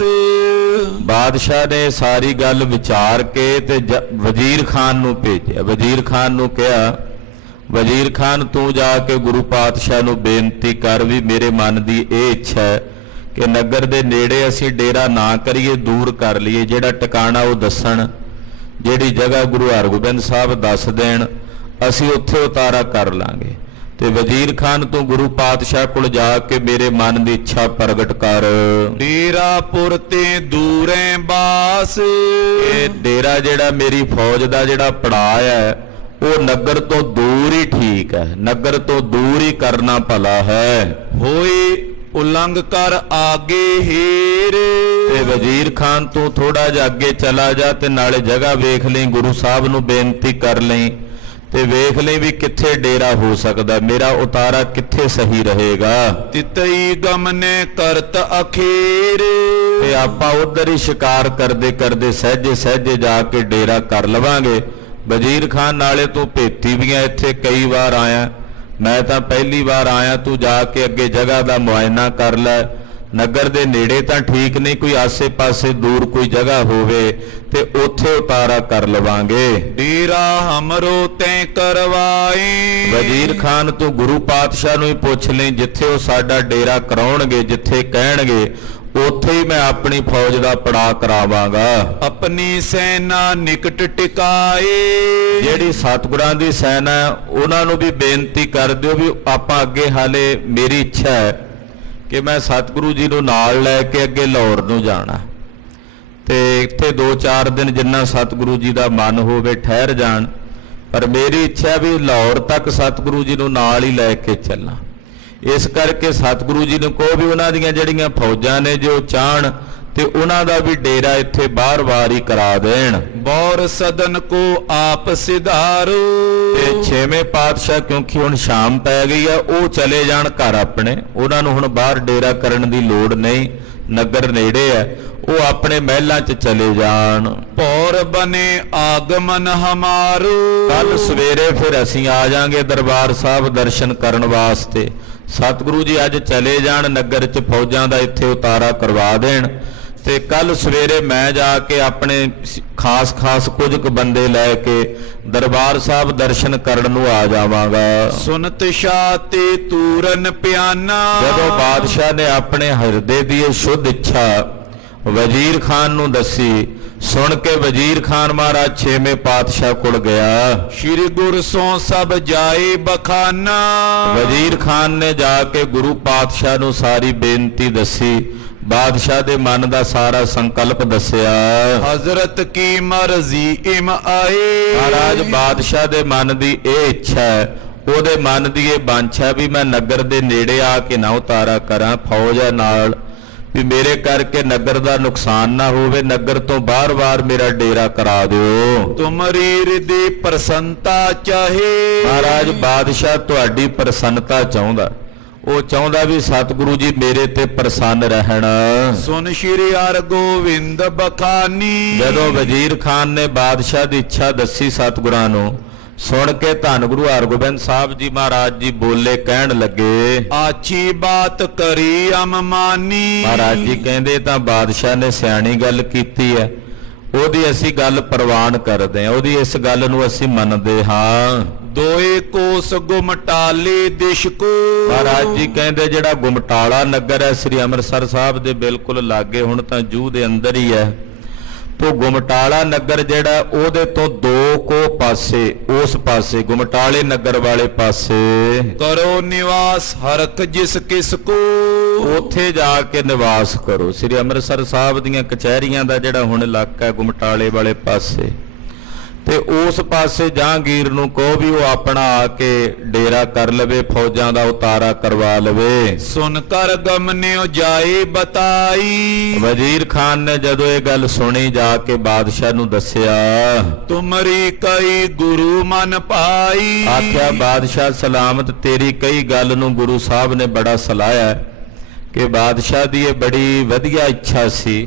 ਬਾਦਸ਼ਾਹ ਨੇ ਸਾਰੀ ਗੱਲ ਵਿਚਾਰ ਕੇ ਤੇ ਵਜ਼ੀਰ ਖਾਨ ਨੂੰ ਭੇਜਿਆ। ਵਜ਼ੀਰ ਖਾਨ ਨੂੰ ਕਿਹਾ, ਵਜ਼ੀਰ ਖਾਨ ਤੂੰ ਜਾ ਕੇ ਗੁਰੂ ਪਾਤਸ਼ਾਹ ਨੂੰ ਬੇਨਤੀ ਕਰ ਵੀ ਮੇਰੇ ਮਨ ਦੀ ਇਹ ਇੱਛਾ ਹੈ ਕਿ ਨਗਰ ਦੇ ਨੇੜੇ ਅਸੀਂ ਡੇਰਾ ਨਾ ਕਰੀਏ, ਦੂਰ ਕਰ ਲਈਏ। ਜਿਹੜਾ ਟਿਕਾਣਾ ਉਹ ਦੱਸਣ, ਜਿਹੜੀ ਜਗ੍ਹਾ ਗੁਰੂ ਹਰਗੋਬਿੰਦ ਸਾਹਿਬ ਦੱਸ ਦੇਣ, ਅਸੀਂ ਉੱਥੇ ਉਤਾਰਾ ਕਰ ਲਾਂਗੇ। ਤੇ ਵਜ਼ੀਰ ਖਾਨ ਤੂੰ ਗੁਰੂ ਪਾਤਸ਼ਾਹ ਕੋਲ ਜਾ ਕੇ ਮੇਰੇ ਮਨ ਦੀ ਇੱਛਾ ਪ੍ਰਗਟ ਕਰ। ਡੇਰਾ ਪੁਰ ਤੇ ਦੂਰੇ ਬਾਸ। ਇਹ ਡੇਰਾ ਜਿਹੜਾ ਮੇਰੀ ਫੌਜ ਦਾ ਜਿਹੜਾ ਪੜਾਅ ਹੈ ਉਹ ਨਗਰ ਤੋਂ ਦੂਰ ਹੀ ਠੀਕ ਹੈ, ਨਗਰ ਤੋਂ ਦੂਰ ਹੀ ਕਰਨਾ ਭਲਾ ਹੈ। ਹੋਏ ਉਲੰਘ ਕਰ ਆਗੇ ਹੀਰ। ਤੇ ਵਜ਼ੀਰ ਖਾਨ ਤੂੰ ਥੋੜਾ ਜਿਹਾ ਅੱਗੇ ਚਲਾ ਜਾ ਤੇ ਨਾਲੇ ਜਗ੍ਹਾ ਵੇਖ ਲਈ, ਗੁਰੂ ਸਾਹਿਬ ਨੂੰ ਬੇਨਤੀ ਕਰ ਲਈ ਤੇ ਵੇਖ ਲਈ ਵੀ ਕਿੱਥੇ ਡੇਰਾ ਹੋ ਸਕਦਾ, ਮੇਰਾ ਉਤਾਰਾ ਕਿੱਥੇ ਸਹੀ ਰਹੇਗਾ। ਤਿਤਈ ਗਮਨੇ ਕਰਤ ਅਖੀਰ। ਤੇ ਆਪਾਂ ਉਧਰ ਹੀ ਸ਼ਿਕਾਰ ਕਰਦੇ ਕਰਦੇ ਸਹਿਜੇ ਸਹਿਜੇ ਜਾ ਕੇ ਡੇਰਾ ਕਰ ਲਵਾਂਗੇ। ਵਜ਼ੀਰ ਖਾਨ ਨਾਲੇ ਤੂੰ ਭੇਤੀ ਵੀ ਆ, ਇੱਥੇ ਕਈ ਵਾਰ ਆਇਆ, ਮੈਂ ਤਾਂ ਪਹਿਲੀ ਵਾਰ ਆਇਆ, ਤੂੰ ਜਾ ਕੇ ਅੱਗੇ ਜਗ੍ਹਾ ਦਾ ਮੁਆਇਨਾ ਕਰ ਲੈ ਨਗਰ ਦੇ ਨੇੜੇ ਤਾਂ ਠੀਕ ਨਹੀਂ, ਕੋਈ ਆਸੇ-ਪਾਸੇ ਦੂਰ ਕੋਈ ਜਗ੍ਹਾ ਹੋਵੇ ਤੇ ਉੱਥੇ ਉਤਾਰਾ ਕਰ ਲਵਾਂਗੇ। ਡੇਰਾ ਹਮਰੋ ਤੈਂ ਕਰਵਾਏ। ਵਜ਼ੀਰ ਖਾਨ ਤੂੰ ਗੁਰੂ ਪਾਤਸ਼ਾਹ ਨੂੰ ਹੀ ਪੁੱਛ ਲਈ, ਜਿੱਥੇ ਉਹ ਸਾਡਾ ਡੇਰਾ ਕਰਾਉਣਗੇ, ਜਿੱਥੇ ਕਹਿਣਗੇ ਉੱਥੇ ਹੀ ਮੈਂ ਆਪਣੀ ਫੌਜ ਦਾ ਪੜਾਅ ਕਰਾਵਾਂਗਾ। ਆਪਣੀ ਸੈਨਾ ਨਿਕਟ ਟਿਕਾਏ। ਜਿਹੜੀ ਸਤਿਗੁਰਾਂ ਦੀ ਸੈਨਾ ਉਹਨਾਂ ਨੂੰ ਵੀ ਬੇਨਤੀ ਕਰ ਦਿਓ ਵੀ ਆਪਾਂ ਅੱਗੇ, ਹਾਲੇ ਮੇਰੀ ਇੱਛਾ ਹੈ ਕਿ ਮੈਂ ਸਤਿਗੁਰੂ ਜੀ ਨੂੰ ਨਾਲ ਲੈ ਕੇ ਅੱਗੇ ਲਾਹੌਰ ਨੂੰ ਜਾਣਾ, ਤੇ ਇੱਥੇ 2-4 ਦਿਨ ਜਿੰਨਾ ਸਤਿਗੁਰੂ ਜੀ ਦਾ ਮਨ ਹੋਵੇ ਠਹਿਰ ਜਾਣ, ਪਰ ਮੇਰੀ ਇੱਛਾ ਵੀ ਲਾਹੌਰ ਤੱਕ ਸਤਿਗੁਰੂ ਜੀ ਨੂੰ ਨਾਲ ਹੀ ਲੈ ਕੇ ਚੱਲਾਂ। ਇਸ ਕਰਕੇ ਸਤਿਗੁਰੂ ਜੀ ਨੂੰ ਕਹੋ ਵੀ ਉਹਨਾਂ ਦੀਆਂ ਜਿਹੜੀਆਂ ਫੌਜਾਂ ਨੇ ਜੋ ਚਾਹਣ ਤੇ ਉਹਨਾਂ ਦਾ ਵੀ ਡੇਰਾ ਇੱਥੇ ਬਾਰ-ਬਾਰ ਹੀ ਕਰਾ ਦੇਣ। ਬੌਰ ਸਦਨ ਕੋ ਆਪ ਸਿਧਾਰੋ। ਤੇ 6ਵੇਂ ਪਾਤਸ਼ਾਹ ਕਿਉਂਕਿ ਹੁਣ ਸ਼ਾਮ ਪੈ ਗਈ ਆ, ਉਹ ਚਲੇ ਜਾਣ ਘਰ ਆਪਣੇ, ਉਹਨਾਂ ਨੂੰ ਹੁਣ ਬਾਹਰ ਡੇਰਾ ਕਰਨ ਦੀ ਲੋੜ ਨਹੀਂ, ਨਗਰ ਨੇੜੇ ਹੈ, ਉਹ ਆਪਣੇ ਮਹਿਲਾਂ 'ਚ ਚਲੇ ਜਾਣ। ਪੌਰ ਬਨੇ ਆਗਮਨ ਹਮਾਰੂ। ਕੱਲ ਸਵੇਰੇ ਫਿਰ ਅਸੀਂ ਆ ਜਾਾਂਗੇ ਦਰਬਾਰ ਸਾਹਿਬ ਦਰਸ਼ਨ ਕਰਨ ਵਾਸਤੇ। ਸਤਿਗੁਰੂ ਜੀ ਅੱਜ ਚਲੇ ਜਾਣ, ਨਗਰ 'ਚ ਫੌਜਾਂ ਦਾ ਇੱਥੇ ਉਤਾਰਾ ਕਰਵਾ ਦੇਣ, ਤੇ ਕੱਲ ਸਵੇਰੇ ਮੈਂ ਜਾ ਕੇ ਆਪਣੇ ਖਾਸ ਕੁਝ ਕੁ ਬੰਦੇ ਲੈ ਕੇ ਦਰਬਾਰ ਸਾਹਿਬ ਦਰਸ਼ਨ ਕਰਨ ਨੂੰ ਆ ਜਾਵਾਂਗਾ। ਸੁਨਤ ਸ਼ਾਹ ਤੇ ਤੂਰਨ ਪਿਆਨਾ। ਜਦੋਂ ਬਾਦਸ਼ਾਹ ਨੇ ਆਪਣੇ ਹਿਰਦੇ ਦੀ ਇਹ ਸ਼ੁੱਧ ਇੱਛਾ ਵਜ਼ੀਰ ਖਾਨ ਨੂੰ ਦੱਸੀ, ਸੁਣ ਕੇ ਵਜ਼ੀਰ ਖਾਨ ਮਹਾਰਾਜ 6ਵੇਂ ਪਾਤਸ਼ਾਹ ਕੋਲ ਗਿਆ। ਸ਼੍ਰੀ ਗੁਰ ਸੋ ਸਭ ਜਾਏ ਬਖਾਨਾ। ਵਜ਼ੀਰ ਖਾਨ ਨੇ ਜਾ ਕੇ ਗੁਰੂ ਪਾਤਸ਼ਾਹ ਨੂੰ ਸਾਰੀ ਬੇਨਤੀ ਦੱਸੀ, ਬਾਦਸ਼ਾਹ ਦੇ ਮਨ ਦਾ ਸਾਰਾ ਸੰਕਲਪ ਦੱਸਿਆ। ਹਜ਼ਰਤ ਕੀ ਮਰਜ਼ੀ ਇਮ ਆਏ। ਮਹਾਰਾਜ ਬਾਦਸ਼ਾਹ ਦੇ ਮਨ ਦੀ ਇਹ ਇੱਛਾ ਹੈ, ਉਹਦੇ ਮਨ ਦੀ ਇਹ ਬਾਂਛਾ ਹੈ ਵੀ ਮੈਂ ਨਗਰ ਦੇ ਨੇੜੇ ਆ ਕੇ ਨਾ ਉਤਾਰਾ ਕਰਾਂ, ਫੌਜ ਹੈ ਨਾਲ, ਵੀ ਮੇਰੇ ਕਰਕੇ ਨਗਰ ਦਾ ਨੁਕਸਾਨ ਨਾ ਹੋਵੇ, ਨਗਰ ਤੋਂ ਬਾਰ-ਬਾਰ ਮੇਰਾ ਡੇਰਾ ਕਰਾ ਦਿਓ। ਤੁਮਰੀ ਹਿਰਦੇ ਪ੍ਰਸੰਨਤਾ ਚਾਹੇ। ਮਹਾਰਾਜ ਬਾਦਸ਼ਾਹ ਤੁਹਾਡੀ ਪ੍ਰਸੰਨਤਾ ਚਾਹੁੰਦਾ, ਉਹ ਚਾਹੁੰਦਾ ਵੀ ਸਤਿਗੁਰੂ ਜੀ ਮੇਰੇ ਤੇ ਪ੍ਰਸੰਨ ਰਹਿਣ। ਸੁਨ ਸ਼੍ਰੀ ਹਰਗੋਬਿੰਦ ਬਖਾਨੀ। ਜਦੋਂ ਵਜ਼ੀਰ ਖਾਨ ਨੇ ਬਾਦਸ਼ਾਹ ਦੀ ਇੱਛਾ ਦੱਸੀ ਸਤਿਗੁਰਾਂ ਨੂੰ, ਸੁਣ ਕੇ ਧੰਨ ਗੁਰੂ ਹਰਗੋਬਿੰਦ ਸਾਹਿਬ ਜੀ ਮਹਾਰਾਜ ਜੀ ਬੋਲੇ, ਕਹਿਣ ਲੱਗੇ ਆਛੀ ਬਾਤ ਕਰੀ ਅਮਮਾਨੀ। ਮਹਾਰਾਜ ਜੀ ਕਹਿੰਦੇ ਤਾਂ ਬਾਦਸ਼ਾਹ ਨੇ ਸਿਆਣੀ ਗੱਲ ਕੀਤੀ ਹੈ, ਉਹਦੀ ਅਸੀਂ ਗੱਲ ਪ੍ਰਵਾਨ ਕਰਦੇ ਹਾਂ, ਉਹਦੀ ਇਸ ਗੱਲ ਨੂੰ ਅਸੀਂ ਮੰਨਦੇ ਹਾਂ। ਦੋਏ ਕੋਸ ਗੁਮਟਾਲੇ ਦਿਸ਼ ਕੋ। ਮਹਾਰਾਜ ਜੀ ਕਹਿੰਦੇ ਜਿਹੜਾ ਗੁਮਟਾਲਾ ਨਗਰ ਹੈ ਸ੍ਰੀ ਅੰਮ੍ਰਿਤਸਰ ਸਾਹਿਬ ਦੇ ਬਿਲਕੁਲ ਲਾਗੇ, ਹੁਣ ਤਾਂ ਜੂਹ ਦੇ ਅੰਦਰ ਹੀ ਹੈ, ਤੋ ਗੁਮਟਾਲਾ ਨਗਰ ਜਿਹੜਾ ਉਹਦੇ ਤੋਂ 2 ਕੋ ਪਾਸੇ, ਉਸ ਪਾਸੇ ਗੁਮਟਾਲੇ ਨਗਰ ਵਾਲੇ ਪਾਸੇ ਕਰੋ ਨਿਵਾਸ ਹਰਖ ਜਿਸ ਕਿਸ ਕੋ। ਉੱਥੇ ਜਾ ਕੇ ਨਿਵਾਸ ਕਰੋ। ਸ੍ਰੀ ਅੰਮ੍ਰਿਤਸਰ ਸਾਹਿਬ ਦੀਆਂ ਕਚਹਿਰੀਆਂ ਦਾ ਜਿਹੜਾ ਹੁਣ ਇਲਾਕਾ ਹੈ ਗੁਮਟਾਲੇ ਵਾਲੇ ਪਾਸੇ, ਤੇ ਉਸ ਪਾਸੇ ਜਹਾਂਗੀਰ ਨੂੰ ਕਹੋ ਵੀ ਉਹ ਆਪਣਾ ਆ ਕੇ ਡੇਰਾ ਕਰ ਲਵੇ, ਫੌਜਾਂ ਦਾ ਉਤਾਰਾ ਕਰਵਾ ਲਵੇ। ਸੁਨ ਕਰ ਗਮਨਿਓ ਜਾਏ ਬਤਾਈ। ਵਜ਼ੀਰ ਖਾਨ ਨੇ ਜਦੋਂ ਇਹ ਗੱਲ ਸੁਣੀ, ਜਾ ਕੇ ਬਾਦਸ਼ਾਹ ਨੂੰ ਦੱਸਿਆ। ਤੁਮਰੀ ਕਈ ਗੁਰੂ ਮਨ ਪਾਈ। ਆਖਿਆ ਬਾਦਸ਼ਾਹ ਸਲਾਮਤ, ਤੇਰੀ ਕਈ ਗੱਲ ਨੂੰ ਗੁਰੂ ਸਾਹਿਬ ਨੇ ਬੜਾ ਸਲਾਹਿਆ ਕਿ ਬਾਦਸ਼ਾਹ ਦੀ ਇਹ ਬੜੀ ਵਧੀਆ ਇੱਛਾ ਸੀ,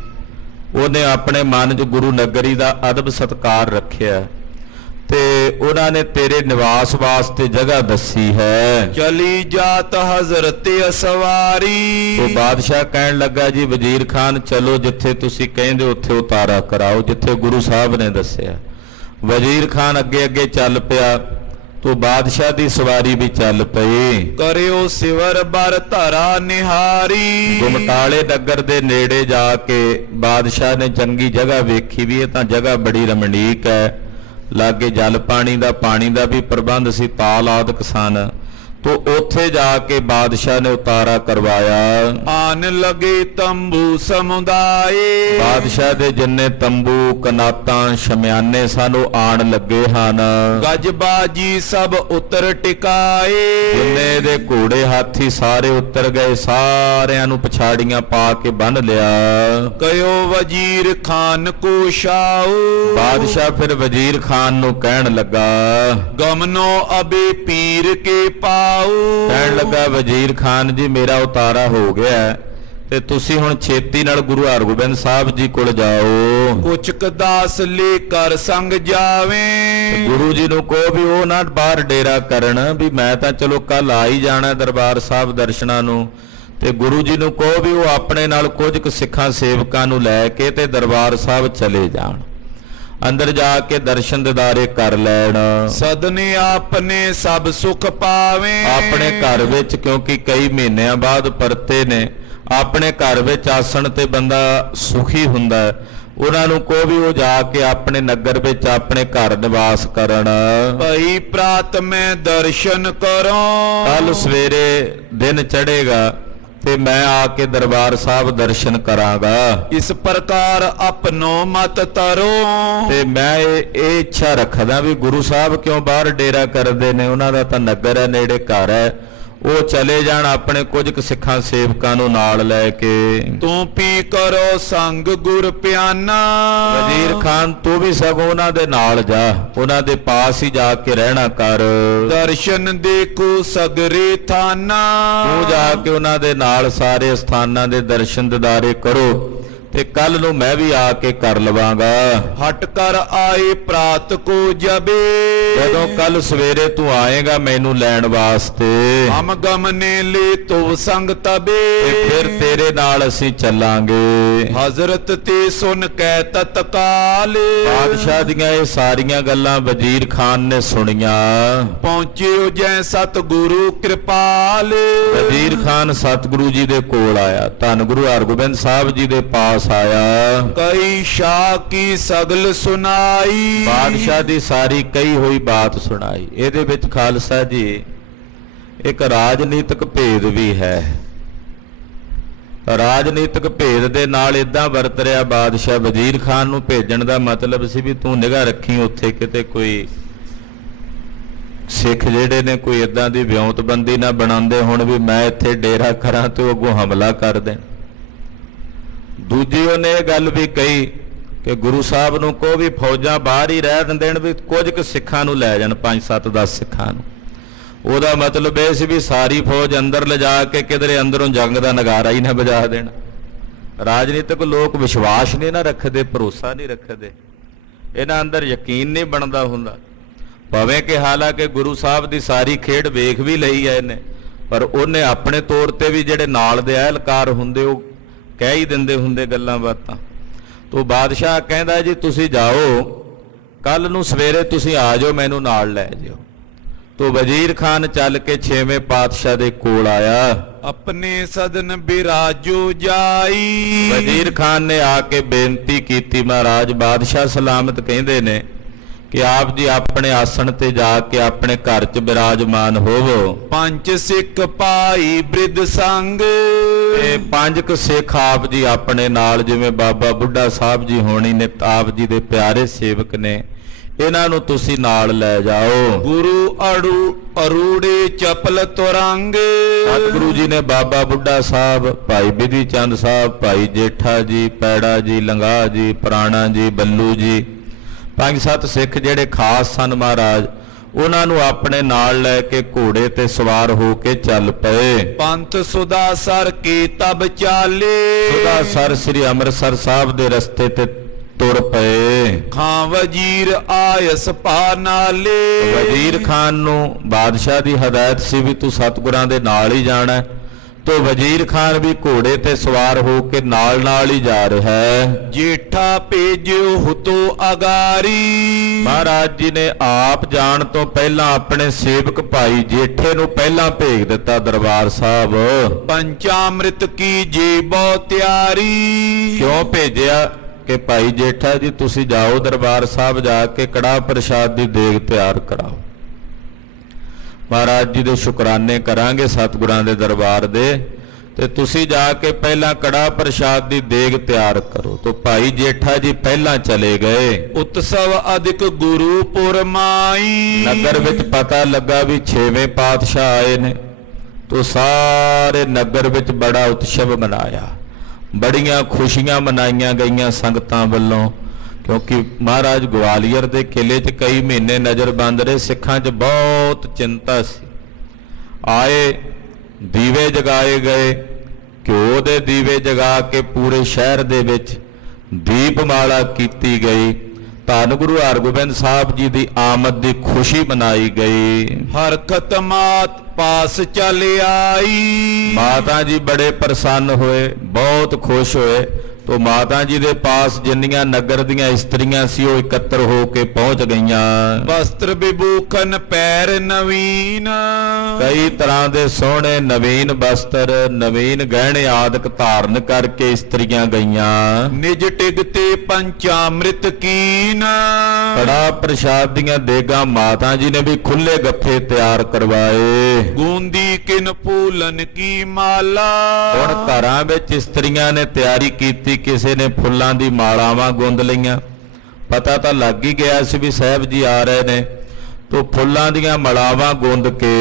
ਉਹਨੇ ਆਪਣੇ ਮਨ 'ਚ ਗੁਰੂ ਨਗਰੀ ਦਾ ਅਦਬ ਸਤਿਕਾਰ ਰੱਖਿਆ, ਤੇ ਉਹਨਾਂ ਨੇ ਤੇਰੇ ਨਿਵਾਸ ਵਾਸਤੇ ਜਗ੍ਹਾ ਦੱਸੀ ਹੈ। ਚਲੀ ਜਾਤ ਹਜ਼ਰਤ ਅਸਵਾਰੀ। ਉਹ ਬਾਦਸ਼ਾਹ ਕਹਿਣ ਲੱਗਾ ਜੀ ਵਜ਼ੀਰ ਖਾਨ ਚਲੋ, ਜਿੱਥੇ ਤੁਸੀਂ ਕਹਿੰਦੇ ਉੱਥੇ ਉਤਾਰਾ ਕਰਾਓ, ਜਿੱਥੇ ਗੁਰੂ ਸਾਹਿਬ ਨੇ ਦੱਸਿਆ। ਵਜ਼ੀਰ ਖਾਨ ਅੱਗੇ ਚੱਲ ਪਿਆ, ਤੋ ਬਾਦਸ਼ਾਹ ਦੀ ਸਵਾਰੀ ਵੀ ਚੱਲ ਪਈ। ਕਰਿਓ ਸਿਵਰ ਬਰ ਧਰਾ ਨਿਹਾਰੀ। ਗੁਮਟਾਲੇ ਨਗਰ ਦੇ ਨੇੜੇ ਜਾ ਕੇ ਬਾਦਸ਼ਾਹ ਨੇ ਚੰਗੀ ਜਗ੍ਹਾ ਵੇਖੀ ਵੀ ਇਹ ਤਾਂ ਜਗ੍ਹਾ ਬੜੀ ਰਮਣੀਕ ਹੈ, ਲਾਗੇ ਜਲ ਪਾਣੀ ਦਾ ਵੀ ਪ੍ਰਬੰਧ ਸੀ, ਤਾਲ ਆਦਿਕ ਸਨ, ਤੋ ਉੱਥੇ ਜਾ ਕੇ ਬਾਦਸ਼ਾਹ ਨੇ ਉਤਾਰਾ ਕਰਵਾਇਆ। ਆਨ ਲਗੇ ਤੰਬੂ ਸਮੁਦਾਏ। ਬਾਦਸ਼ਾਹ ਦੇ ਜਿੰਨੇ ਤੰਬੂ ਕਨਾਤਾਂ ਸ਼ਮਿਆਨੇ ਸਨ ਉਹ ਆਣ ਲੱਗੇ ਹਨ। ਗਜਬਾਜੀ ਸਭ ਉਤਰ ਟਿਕਾਏ। ਜਿੰਨੇ ਦੇ ਘੋੜੇ ਹਾਥੀ ਸਾਰੇ ਉਤਰ ਗਏ, ਸਾਰਿਆਂ ਨੂੰ ਪਛਾੜੀਆਂ ਪਾ ਕੇ ਬੰਨ ਲਿਆ। ਕਯੋ ਵਜ਼ੀਰ ਖਾਨ ਕੋ ਸ਼ਾਉ। ਬਾਦਸ਼ਾਹ ਫਿਰ ਵਜ਼ੀਰ ਖਾਨ ਨੂੰ ਕਹਿਣ ਲੱਗਾ, ਗਮਨੋ ਅਬੇ ਪੀਰ ਕੇ ਪਾ। ਕਹਿਣ ਲੱਗਾ ਵਜ਼ੀਰ ਖਾਨ ਜੀ ਮੇਰਾ ਉਤਾਰਾ ਹੋ ਗਿਆ, ਤੇ ਤੁਸੀਂ ਹੁਣ ਛੇਤੀ ਨਾਲ ਗੁਰੂ ਹਰਗੋਬਿੰਦ ਸਾਹਿਬ ਜੀ ਕੋਲ ਜਾਓ। ਕੁਚਕ ਦਾਸ ਲੈ ਕਰ ਸੰਗ ਜਾਵੇਂ। ਗੁਰੂ ਜੀ ਨੂੰ ਕਹੋ ਵੀ ਉਹ ਨਾ ਬਾਹਰ ਡੇਰਾ ਕਰਨ, ਵੀ ਮੈਂ ਤਾਂ ਚਲੋ ਕੱਲ ਆ ਹੀ ਜਾਣਾ ਦਰਬਾਰ ਸਾਹਿਬ ਦਰਸ਼ਨਾਂ ਨੂੰ, ਤੇ ਗੁਰੂ ਜੀ ਨੂੰ ਕਹੋ ਵੀ ਉਹ ਆਪਣੇ ਨਾਲ ਕੁਝ ਕੁ ਸਿੱਖਾਂ ਸੇਵਕਾਂ ਨੂੰ ਲੈ ਕੇ ਤੇ ਦਰਬਾਰ ਸਾਹਿਬ ਚਲੇ ਜਾਣ, ਅੰਦਰ ਜਾ ਕੇ ਦਰਸ਼ਨ ਦਿਦਾਰੇ ਕਰ ਲੈਣ। ਸਦਨੇ ਆਪਨੇ ਸਭ ਸੁਖ ਪਾਵੇ। ਆਪਣੇ ਘਰ ਵਿੱਚ, ਕਿਉਂਕਿ ਕਈ ਮਹੀਨਿਆਂ ਬਾਅਦ ਪਰਤੇ ਨੇ, ਆਪਣੇ ਘਰ ਵਿੱਚ ਆਸਣ ਤੇ ਬੰਦਾ ਸੁਖੀ ਹੁੰਦਾ ਹੈ। ਉਹਨਾਂ ਨੂੰ ਕਹੋ ਵੀ ਉਹ ਜਾ ਕੇ ਆਪਣੇ ਨਗਰ ਵਿੱਚ ਆਪਣੇ ਘਰ ਨਿਵਾਸ ਕਰਨ। ਭਈ ਪ੍ਰਾਤ ਮੈਂ ਦਰਸ਼ਨ ਕਰੋ। ਕੱਲ ਸਵੇਰੇ ਦਿਨ ਚੜ੍ਹੇਗਾ ਤੇ ਮੈਂ ਆ ਕੇ ਦਰਬਾਰ ਸਾਹਿਬ ਦਰਸ਼ਨ ਕਰਾਂਗਾ। ਇਸ ਪ੍ਰਕਾਰ ਆਪਨੋ ਮਤ ਤਰੋ। ਤੇ ਮੈਂ ਇਹ ਇੱਛਾ ਰੱਖਦਾ ਵੀ ਗੁਰੂ ਸਾਹਿਬ ਕਿਉਂ ਬਾਹਰ ਡੇਰਾ ਕਰਦੇ ਨੇ, ਉਹਨਾਂ ਦਾ ਤਾਂ ਨਗਰ ਹੈ, ਨੇੜੇ ਘਰ ਹੈ, ਉਹ ਚਲੇ ਜਾਣ ਆਪਣੇ ਕੁਝ ਕੁ ਸਿੱਖਾਂ ਸੇਵਕਾਂ ਨੂੰ ਨਾਲ ਲੈ ਕੇ। ਤੂੰ ਪੀ ਕਰੋ ਸੰਗ ਗੁਰ ਪਿਆਨਾ। ਵਜ਼ੀਰ ਖਾਨ ਤੂੰ ਵੀ ਸਗੋਂ ਉਹਨਾਂ ਦੇ ਨਾਲ ਜਾ, ਉਹਨਾਂ ਦੇ ਪਾਸ ਹੀ ਜਾ ਕੇ ਰਹਿਣਾ ਕਰ। ਦਰਸ਼ਨ ਦੇਖੋ ਸਗਰੇ ਥਾਨਾ। ਤੂੰ ਜਾ ਕੇ ਉਹਨਾਂ ਦੇ ਨਾਲ ਸਾਰੇ ਸਥਾਨਾਂ ਦੇ ਦਰਸ਼ਨ ਦਿਦਾਰੇ ਕਰੋ ਤੇ ਕੱਲ ਨੂੰ ਮੈਂ ਵੀ ਆ ਕੇ ਕਰ ਲਵਾਂਗਾ। ਹਟ ਕਰ ਆਏ ਪ੍ਰਾਤ ਕੋ ਜਬੇ। ਜਦੋਂ ਕੱਲ ਸਵੇਰੇ ਤੂੰ ਆਏਗਾ ਮੈਨੂੰ ਲੈਣ ਵਾਸਤੇ, ਹਮ ਗਮਨੇ ਲੈ ਤੋ ਸੰਗ ਤਬੇ। ਤੇ ਫਿਰ ਤੇਰੇ ਨਾਲ ਅਸੀਂ ਚੱਲਾਂਗੇ। ਹਜ਼ਰਤ ਤੇ ਸੁਨ ਕੈ ਤਤਕਾਲ। ਬਾਦਸ਼ਾਹ ਦੀਆਂ ਇਹ ਸਾਰੀਆਂ ਗੱਲਾਂ ਵਜ਼ੀਰ ਖਾਨ ਨੇ ਸੁਣੀਆਂ। ਪਹੁੰਚਿਓ ਜੈ ਸਤਿਗੁਰੂ ਕਿਰਪਾਲ। ਵਜ਼ੀਰ ਖਾਨ ਸਤਿਗੁਰੂ ਜੀ ਦੇ ਕੋਲ ਆਇਆ, ਧੰਨ ਗੁਰੂ ਹਰਗੋਬਿੰਦ ਸਾਹਿਬ ਜੀ ਦੇ ਪਾਸ ਆਇਆ। ਕਈ ਸ਼ਾਹ ਕੀ ਸਗਲ ਸੁਨਾਈ। ਬਾਦਸ਼ਾਹ ਦੀ ਸਾਰੀ ਕਹੀ ਹੋਈ ਬਾਤ ਸੁਣਾਈ। ਇਹਦੇ ਵਿੱਚ ਖਾਲਸਾ ਜੀ ਇੱਕ ਰਾਜਨੀਤਿਕ ਭੇਦ ਵੀ ਹੈ। ਰਾਜਨੀਤਿਕ ਭੇਦ ਦੇ ਨਾਲ ਇਦਾਂ ਵਰਤ ਰਿਹਾ ਬਾਦਸ਼ਾਹ। ਵਜ਼ੀਰ ਖਾਨ ਨੂੰ ਭੇਜਣ ਦਾ ਮਤਲਬ ਸੀ ਵੀ ਤੂੰ ਨਿਗਾਹ ਰੱਖੀ ਉੱਥੇ ਕਿਤੇ ਕੋਈ ਸਿੱਖ ਜਿਹੜੇ ਨੇ ਕੋਈ ਇਦਾਂ ਦੀ ਵਿਉਂਤਬੰਦੀ ਨਾ ਬਣਾਉਂਦੇ ਹੁਣ ਵੀ ਮੈਂ ਇੱਥੇ ਡੇਰਾ ਕਰਾਂ ਤੇ ਉਹ ਅੱਗੋਂ ਹਮਲਾ ਕਰ ਦੇਣ। ਦੂਜੀ ਉਹਨੇ ਇਹ ਗੱਲ ਵੀ ਕਹੀ ਕਿ ਗੁਰੂ ਸਾਹਿਬ ਨੂੰ ਕਹੋ ਵੀ ਫੌਜਾਂ ਬਾਹਰ ਹੀ ਰਹਿ ਦੇਣ, ਵੀ ਕੁਝ ਕੁ ਸਿੱਖਾਂ ਨੂੰ ਲੈ ਜਾਣ, 5 7 10 ਸਿੱਖਾਂ ਨੂੰ। ਉਹਦਾ ਮਤਲਬ ਇਹ ਸੀ ਵੀ ਸਾਰੀ ਫੌਜ ਅੰਦਰ ਲਿਜਾ ਕੇ ਕਿਧਰੇ ਅੰਦਰੋਂ ਜੰਗ ਦਾ ਨਗਾਰਾ ਹੀ ਨਾ ਵਜਾ ਦੇਣ। ਰਾਜਨੀਤਿਕ ਲੋਕ ਵਿਸ਼ਵਾਸ ਨਹੀਂ ਨਾ ਰੱਖਦੇ, ਭਰੋਸਾ ਨਹੀਂ ਰੱਖਦੇ, ਇਹਨਾਂ ਅੰਦਰ ਯਕੀਨ ਨਹੀਂ ਬਣਦਾ ਹੁੰਦਾ। ਭਾਵੇਂ ਕਿ ਹਾਲਾਂਕਿ ਗੁਰੂ ਸਾਹਿਬ ਦੀ ਸਾਰੀ ਖੇਡ ਵੇਖ ਵੀ ਲਈ ਐ ਇਹਨੇ, ਪਰ ਉਹਨੇ ਆਪਣੇ ਤੌਰ ਤੇ ਵੀ ਜਿਹੜੇ ਨਾਲ ਦੇ ਅਹਿਲਕਾਰ ਹੁੰਦੇ ਉਹ ਕਹਿ ਹੀ ਦਿੰਦੇ ਹੁੰਦੇ ਗੱਲਾਂ ਬਾਤਾਂ। ਤੋ ਬਾਦਸ਼ਾਹ ਕਹਿੰਦਾ ਜੀ ਤੁਸੀਂ ਜਾਓ, ਕੱਲ ਨੂੰ ਸਵੇਰੇ ਤੁਸੀਂ ਆ ਜਾਓ, ਮੈਨੂੰ ਨਾਲ ਲੈ ਜਾਓ। ਤੋ ਵਜ਼ੀਰ ਖਾਨ ਚੱਲ ਕੇ 6ਵੇਂ ਪਾਤਸ਼ਾਹ ਦੇ ਕੋਲ ਆਇਆ। ਆਪਣੇ ਸਦਨ ਬਿਰਾਜੋ ਜਾਈ। ਵਜ਼ੀਰ ਖਾਨ ਨੇ ਆ ਕੇ ਬੇਨਤੀ ਕੀਤੀ, ਮਹਾਰਾਜ ਬਾਦਸ਼ਾਹ ਸਲਾਮਤ ਕਹਿੰਦੇ ਨੇ ਕਿ ਆਪ ਜੀ ਆਪਣੇ ਆਸਣ ਤੇ ਜਾ ਕੇ ਆਪਣੇ ਘਰ 'ਚ ਬਿਰਾਜਮਾਨ ਹੋਵੋ। 5 ਸਿੱਖ ਭਾਈ ਬ੍ਰਿਧ ਸੰਗ। ਤੇ 5 ਕੁ ਸਿੱਖ ਆਪ ਜੀ ਆਪਣੇ ਨਾਲ, ਜਿਵੇਂ ਬਾਬਾ ਬੁੱਢਾ ਸਾਹਿਬ ਜੀ ਹੋਣੀ ਨੇ, ਆਪ ਜੀ ਦੇ ਪਿਆਰੇ ਸੇਵਕ ਨੇ, ਇਹਨਾਂ ਨੂੰ ਤੁਸੀਂ ਨਾਲ ਲੈ ਜਾਓ। ਗੁਰੂ ਅਰੂੜੇ ਚਪਲ ਤੁਰੰਗ। ਸਤਿਗੁਰੂ ਜੀ ਨੇ ਬਾਬਾ ਬੁੱਢਾ ਸਾਹਿਬ, ਭਾਈ ਬਿਧੀ ਚੰਦ ਸਾਹਿਬ, ਭਾਈ ਜੇਠਾ ਜੀ, ਪੈੜਾ ਜੀ, ਲੰਗਾ ਜੀ, ਪੁਰਾਣਾ ਜੀ, ਬੱਲੂ ਜੀ, 5-7 ਸਿੱਖ ਜਿਹੜੇ ਖਾਸ ਸਨ ਮਹਾਰਾਜ, ਉਹਨਾਂ ਨੂੰ ਆਪਣੇ ਨਾਲ ਲੈ ਕੇ ਘੋੜੇ ਤੇ ਸਵਾਰ ਹੋ ਕੇ ਚੱਲ ਪਏ। ਪੰਥ ਸੁਦਾਸਰ ਕੀ ਤਬ ਚਾਲੇ। ਸੁਦਾਸਰ ਸ੍ਰੀ ਅੰਮ੍ਰਿਤਸਰ ਸਾਹਿਬ ਦੇ ਰਸਤੇ ਤੇ ਤੁਰ ਪਏ। ਖਾਂ ਵਜ਼ੀਰ ਆਇਸ ਪਾ ਨਾਲੇ। ਵਜ਼ੀਰ ਖਾਨ ਨੂੰ ਬਾਦਸ਼ਾਹ ਦੀ ਹਦਾਇਤ ਸੀ ਵੀ ਤੂੰ ਸਤਿਗੁਰਾਂ ਦੇ ਨਾਲ ਹੀ ਜਾਣਾ, ਤੋ ਵਜ਼ੀਰ ਖਾਨ ਵੀ ਘੋੜੇ ਤੇ ਸਵਾਰ ਹੋ ਕੇ ਨਾਲ ਹੀ ਜਾ ਰਿਹਾ ਹੈ। ਜੇਠਾ ਭੇਜਿਓ ਹੁਤੋ ਅਗਾਰੀ। ਮਹਾਰਾਜ ਜੀ ਨੇ ਆਪ ਜਾਣ ਤੋਂ ਪਹਿਲਾਂ ਆਪਣੇ ਸੇਵਕ ਭਾਈ ਜੇਠੇ ਨੂੰ ਪਹਿਲਾਂ ਭੇਜ ਦਿੱਤਾ ਦਰਬਾਰ ਸਾਹਿਬ। ਪੰਚਾਮ੍ਰਿਤ ਕੀ ਜੀਬੋ ਤਿਆਰੀ। ਕਿਉਂ ਭੇਜਿਆ ਕਿ ਭਾਈ ਜੇਠਾ ਜੀ ਤੁਸੀਂ ਜਾਓ ਦਰਬਾਰ ਸਾਹਿਬ, ਜਾ ਕੇ ਕੜਾਹ ਪ੍ਰਸ਼ਾਦ ਦੀ ਦੇਗ ਤਿਆਰ ਕਰਾਓ। ਮਹਾਰਾਜ ਜੀ ਦੇ ਸ਼ੁਕਰਾਨੇ ਕਰਾਂਗੇ ਸਤਿਗੁਰਾਂ ਦੇ ਦਰਬਾਰ ਦੇ, ਤੇ ਤੁਸੀਂ ਜਾ ਕੇ ਪਹਿਲਾਂ ਕੜਾਹ ਪ੍ਰਸ਼ਾਦ ਦੀ ਦੇਗ ਤਿਆਰ ਕਰੋ। ਤੋ ਭਾਈ ਜੇਠਾ ਜੀ ਪਹਿਲਾਂ ਚਲੇ ਗਏ। ਉਤਸਵ ਅਧਿਕ ਗੁਰੂਪੁਰ ਮਾਈ। ਨਗਰ ਵਿੱਚ ਪਤਾ ਲੱਗਾ ਵੀ 6ਵੇਂ ਪਾਤਸ਼ਾਹ ਆਏ ਨੇ, ਤੋ ਸਾਰੇ ਨਗਰ ਵਿੱਚ ਬੜਾ ਉਤਸਵ ਮਨਾਇਆ, ਬੜੀਆਂ ਖੁਸ਼ੀਆਂ ਮਨਾਈਆਂ ਗਈਆਂ ਸੰਗਤਾਂ ਵੱਲੋਂ, ਕਿਉਂਕਿ ਮਹਾਰਾਜ ਗਵਾਲੀਅਰ ਦੇ ਕਿਲੇ 'ਚ ਕਈ ਮਹੀਨੇ ਨਜ਼ਰਬੰਦ ਰਹੇ। ਸਿੱਖਾਂ 'ਚ ਬਹੁਤ ਚਿੰਤਾ ਸੀ। ਆਏ, ਦੀਵੇ ਜਗਾਏ ਗਏ, ਘਿਓ ਦੇ ਦੀਵੇ ਜਗਾ ਕੇ ਪੂਰੇ ਸ਼ਹਿਰ ਦੇ ਵਿੱਚ ਦੀਪਮਾਲਾ ਕੀਤੀ ਗਈ। ਧੰਨ ਗੁਰੂ ਹਰਗੋਬਿੰਦ ਸਾਹਿਬ ਜੀ ਦੀ ਆਮਦ ਦੀ ਖੁਸ਼ੀ ਮਨਾਈ ਗਈ। ਹਰਖਤ ਮਾਤ ਪਾਸ ਚਲ ਆਈ। ਮਾਤਾ ਜੀ ਬੜੇ ਪ੍ਰਸੰਨ ਹੋਏ, ਬਹੁਤ ਖੁਸ਼ ਹੋਏ। ਤੋ ਮਾਤਾ ਜੀ ਦੇ ਪਾਸ ਜਿੰਨੀਆਂ ਨਗਰ ਦੀਆਂ ਇਸਤਰੀਆਂ ਸੀ ਉਹ ਇਕੱਤਰ ਹੋ ਕੇ ਪਹੁੰਚ ਗਈਆਂ। ਵਸਤਰ ਵਿਭੂਖਨ ਪੈਰ ਨਵੀਨ। ਕਈ ਤਰ੍ਹਾਂ ਦੇ ਸੋਹਣੇ ਨਵੀਨ ਵਸਤਰ, ਨਵੀਨ ਗਹਿਣੇ ਆਦਿਕ ਧਾਰਨ ਕਰਕੇ ਇਸਤਰੀਆਂ ਗਈਆਂ। ਨਿਜ ਟਿਗ ਤੇ ਪੰਚਾਮ੍ਰਿਤ ਕੀਨ। ਕੜਾ ਪ੍ਰਸ਼ਾਦ ਦੀਆਂ ਦੇਗਾਂ ਮਾਤਾ ਜੀ ਨੇ ਵੀ ਖੁੱਲੇ ਗੱਫੇ ਤਿਆਰ ਕਰਵਾਏ। ਗੂੰਦੀ ਕਿਨ ਫੂਲਨ ਕੀ ਮਾਲਾ। ਹੁਣ ਘਰਾਂ ਵਿੱਚ ਇਸਤਰੀਆਂ ਨੇ ਤਿਆਰੀ ਕੀਤੀ, ਕਿਸੇ ਨੇ ਫੁੱਲਾਂ ਦੀ ਮਾਲਾਵਾਂ ਗੁੰਦ ਲਈਆਂ। ਪਤਾ ਤਾਂ ਲੱਗ ਹੀ ਗਿਆ ਸੀ ਵੀ ਸਾਹਿਬ ਜੀ ਆ ਰਹੇ ਨੇ, ਤੋ ਫੁੱਲਾਂ ਦੀਆਂ ਮਾਲਾਵਾਂ ਗੁੰਦ ਕੇ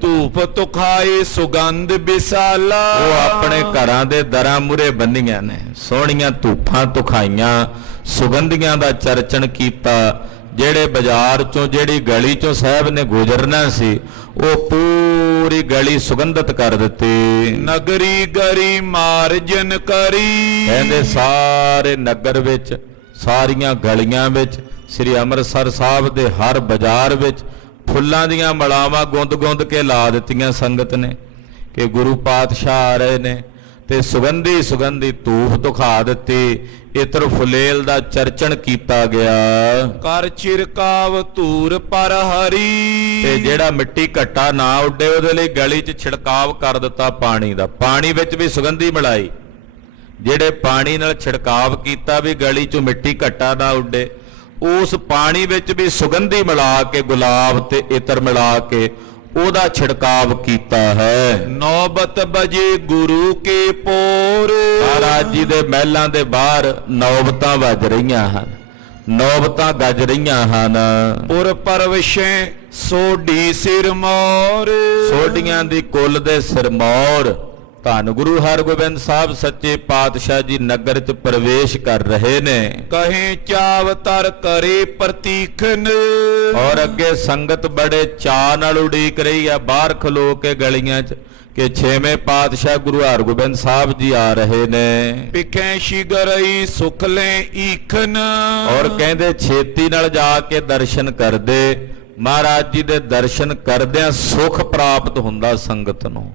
ਧੂਪ ਤੁਖਾਏ ਸੁਗੰਧ ਬਿਸਾਲਾ। ਉਹ ਆਪਣੇ ਘਰਾਂ ਦੇ ਦਰਾਂ ਮੂਹਰੇ ਬੰਨੀਆਂ ਨੇ, ਸੋਹਣੀਆਂ ਧੂਪਾਂ ਤੁਖਾਈਆਂ, ਸੁਗੰਧੀਆਂ ਦਾ ਚਰਚਣ ਕੀਤਾ। ਜਿਹੜੇ ਬਾਜ਼ਾਰ ਚੋਂ, ਜਿਹੜੀ ਗਲੀ ਚੋਂ ਸਾਹਿਬ ਨੇ ਗੁਜ਼ਰਨਾ ਸੀ, ਉਹ ਪੂਰੀ ਗਲੀ ਸੁਗੰਧਿਤ ਕਰ ਦਿੱਤੀ। ਨਗਰੀ ਗਰੀ ਮਾਰਜਨ ਕਰੀ। ਕਹਿੰਦੇ ਸਾਰੇ ਨਗਰ ਵਿੱਚ, ਸਾਰੀਆਂ ਗਲੀਆਂ ਵਿੱਚ, ਸ੍ਰੀ ਅੰਮ੍ਰਿਤਸਰ ਸਾਹਿਬ ਦੇ ਹਰ ਬਾਜ਼ਾਰ ਵਿੱਚ ਫੁੱਲਾਂ ਦੀਆਂ ਮਾਲਾਵਾਂ ਗੁੰਦ ਕੇ ਲਾ ਦਿੱਤੀਆਂ ਸੰਗਤ ਨੇ ਕਿ ਗੁਰੂ ਪਾਤਸ਼ਾਹ ਆ ਰਹੇ ਨੇ। ਤੇ ਸੁਗੰਧੀ ਧੂਪ ਦਿਖਾ ਦਿੱਤੀ। ਇਤਰ ਫੁਲੇਲ ਦਾ ਚਰਚਣ ਕੀਤਾ ਗਿਆ। ਕਰ ਛਿੜਕਾਵ ਧੂਰ ਪਰ ਹਰੀ। ਤੇ ਜਿਹੜਾ ਮਿੱਟੀ ਘੱਟਾ ਨਾ ਉੱਡੇ ਉਹਦੇ ਲਈ ਗਲੀ 'ਚ ਛਿੜਕਾਵ ਕਰ ਦਿੱਤਾ ਪਾਣੀ ਦਾ। ਪਾਣੀ ਵਿੱਚ ਵੀ ਸੁਗੰਧੀ ਮਿਲਾਈ। ਜਿਹੜੇ ਪਾਣੀ ਨਾਲ ਛਿੜਕਾਵ ਕੀਤਾ ਵੀ ਗਲੀ 'ਚੋਂ ਮਿੱਟੀ ਘੱਟਾ ਨਾ ਉੱਡੇ, ਉਸ ਪਾਣੀ ਵਿੱਚ ਵੀ ਸੁਗੰਧੀ ਮਿਲਾ ਕੇ, ਗੁਲਾਬ ਤੇ ਇਤਰ ਮਿਲਾ ਕੇ ਉਹਦਾ ਛਿੜਕਾਵ ਕੀਤਾ ਹੈ। ਨੌਬਤ ਬਜੇ ਗੁਰੂ ਕੇ ਪੋਰ। ਮਹਾਰਾਜ ਜੀ ਦੇ ਮਹਿਲਾਂ ਦੇ ਬਾਹਰ ਨੌਬਤਾਂ ਵੱਜ ਰਹੀਆਂ ਹਨ, ਨੌਬਤਾਂ ਗੱਜ ਰਹੀਆਂ ਹਨ। ਪੁਰ ਪਰਵਸ਼ੈ ਸੋਢੀ ਸਿਰ ਮੋਰ। ਸੋਢੀਆਂ ਦੀ ਕੁੱਲ ਦੇ ਸਿਰਮੌਰ ਧੰਨ ਗੁਰੂ ਹਰਗੋਬਿੰਦ ਸਾਹਿਬ ਸੱਚੇ ਪਾਤਸ਼ਾਹ ਜੀ ਨਗਰ 'ਚ ਪ੍ਰਵੇਸ਼ ਕਰ ਰਹੇ ਨੇ। ਕਹੇ ਚਾਵ ਤਰ ਕਰੇ ਪ੍ਰਤੀਖਨ। ਔਰ ਅੱਗੇ ਸੰਗਤ ਬੜੇ ਚਾਅ ਨਾਲ ਉਡੀਕ ਰਹੀ ਆ ਬਾਹਰ ਖਲੋ ਕੇ ਗਲੀਆਂ 'ਚ ਕਿ ਛੇਵੇਂ ਪਾਤਸ਼ਾਹ ਗੁਰੂ ਹਰਗੋਬਿੰਦ ਸਾਹਿਬ ਜੀ ਆ ਰਹੇ ਨੇ। ਪਿਖੈ ਸ਼ਿਗਰਈ ਸੁਖ ਲੈ ਈਖਨ। ਔਰ ਕਹਿੰਦੇ ਛੇਤੀ ਨਾਲ ਜਾ ਕੇ ਦਰਸ਼ਨ ਕਰਦੇ। ਮਹਾਰਾਜ ਜੀ ਦੇ ਦਰਸ਼ਨ ਕਰਦਿਆਂ ਸੁਖ ਪ੍ਰਾਪਤ ਹੁੰਦਾ ਸੰਗਤ ਨੂੰ।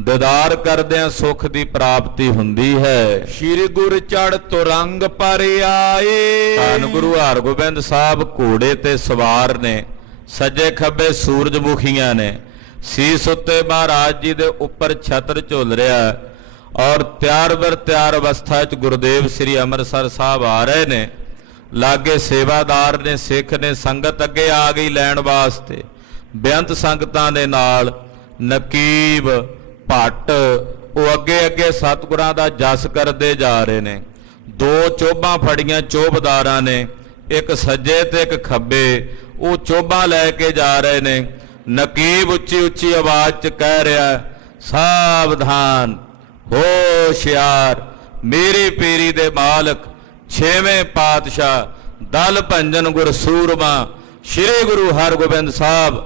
ਦੀਦਾਰ ਕਰਦਿਆਂ ਸੁਖ ਦੀ ਪ੍ਰਾਪਤੀ ਹੁੰਦੀ ਹੈ। ਸ਼੍ਰੀ ਗੁਰ ਚੜ ਤੁਰੰਗ ਪਰ ਆਏ। ਧੰਨ ਗੁਰੂ ਹਰਗੋਬਿੰਦ ਸਾਹਿਬ ਘੋੜੇ ਤੇ ਸਵਾਰ ਨੇ, ਸੱਜੇ ਖੱਬੇ ਸੂਰਜਮੁਖੀਆਂ ਨੇ। ਸੀਸ ਉੱਤੇ ਮਹਾਰਾਜ ਜੀ ਦੇ ਉੱਪਰ ਛਤਰ ਝੁੱਲ ਰਿਹਾ ਔਰ ਤਿਆਰ ਬਰ ਤਿਆਰ ਅਵਸਥਾ 'ਚ ਗੁਰਦੇਵ ਸ੍ਰੀ ਅੰਮ੍ਰਿਤਸਰ ਸਾਹਿਬ ਆ ਰਹੇ ਨੇ। ਲਾਗੇ ਸੇਵਾਦਾਰ ਨੇ, ਸਿੱਖ ਨੇ, ਸੰਗਤ ਅੱਗੇ ਆ ਗਈ ਲੈਣ ਵਾਸਤੇ। ਬੇਅੰਤ ਸੰਗਤਾਂ ਦੇ ਨਾਲ ਨਕੀਬ ਭੱਟ ਉਹ ਅੱਗੇ ਸਤਿਗੁਰਾਂ ਦਾ ਜਸ ਕਰਦੇ ਜਾ ਰਹੇ ਨੇ। ਦੋ ਚੋਭਾਂ ਫੜੀਆਂ ਚੋਭਦਾਰਾਂ ਨੇ, ਇੱਕ ਸੱਜੇ ਤੇ ਇੱਕ ਖੱਬੇ। ਉਹ ਚੋਭਾਂ ਲੈ ਕੇ ਜਾ ਰਹੇ ਨੇ। ਨਕੀਬ ਉੱਚੀ ਆਵਾਜ਼ 'ਚ ਕਹਿ ਰਿਹਾ, ਸਾਵਧਾਨ, ਹੋਸ਼ਿਆਰ, ਮੇਰੀ ਪੀਰੀ ਦੇ ਮਾਲਕ ਛੇਵੇਂ ਪਾਤਸ਼ਾਹ ਦਲ ਭੰਜਨ ਗੁਰ ਸੂਰਮਾ ਸ਼੍ਰੀ ਗੁਰੂ ਹਰਗੋਬਿੰਦ ਸਾਹਿਬ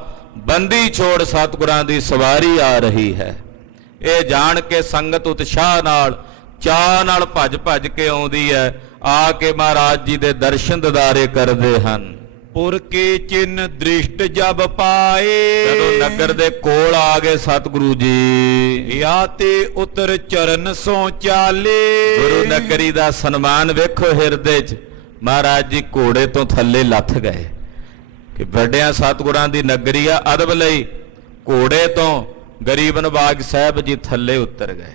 ਬੰਦੀ ਛੋੜ ਸਤਿਗੁਰਾਂ ਦੀ ਸਵਾਰੀ ਆ ਰਹੀ ਹੈ। ਇਹ ਜਾਣ ਕੇ ਸੰਗਤ ਉਤਸ਼ਾਹ ਨਾਲ, ਚਾਅ ਨਾਲ ਭੱਜ ਕੇ ਆਉਂਦੀ ਹੈ। ਆ ਕੇ ਮਹਾਰਾਜ ਜੀ ਦੇ ਦਰਸ਼ਨ ਦਿਦਾਰੇ ਕਰਦੇ ਹਨ। ਪੁਰ ਕੇ ਚਿੰਨ ਦ੍ਰਿਸ਼ਟ ਜਬ ਪਾਏ। ਜਦੋਂ ਨਗਰ ਦੇ ਕੋਲ ਆ ਗਏ ਸਤਿਗੁਰੂ ਜੀ, ਯਾ ਤੇ ਉਤਰ ਚਰਨ ਸੋ ਚਾਲੇ। ਗੁਰੂ ਨਗਰੀ ਦਾ ਸਨਮਾਨ ਵੇਖੋ ਹਿਰਦੇ 'ਚ। ਮਹਾਰਾਜ ਜੀ ਘੋੜੇ ਤੋਂ ਥੱਲੇ ਲੱਥ ਗਏ ਕਿ ਵੱਡਿਆਂ ਸਤਿਗੁਰਾਂ ਦੀ ਨਗਰੀ ਆ। ਅਦਬ ਲਈ ਘੋੜੇ ਤੋਂ ਗਰੀਬ ਨਵਾਜ ਸਾਹਿਬ ਜੀ ਥੱਲੇ ਉਤਰ ਗਏ।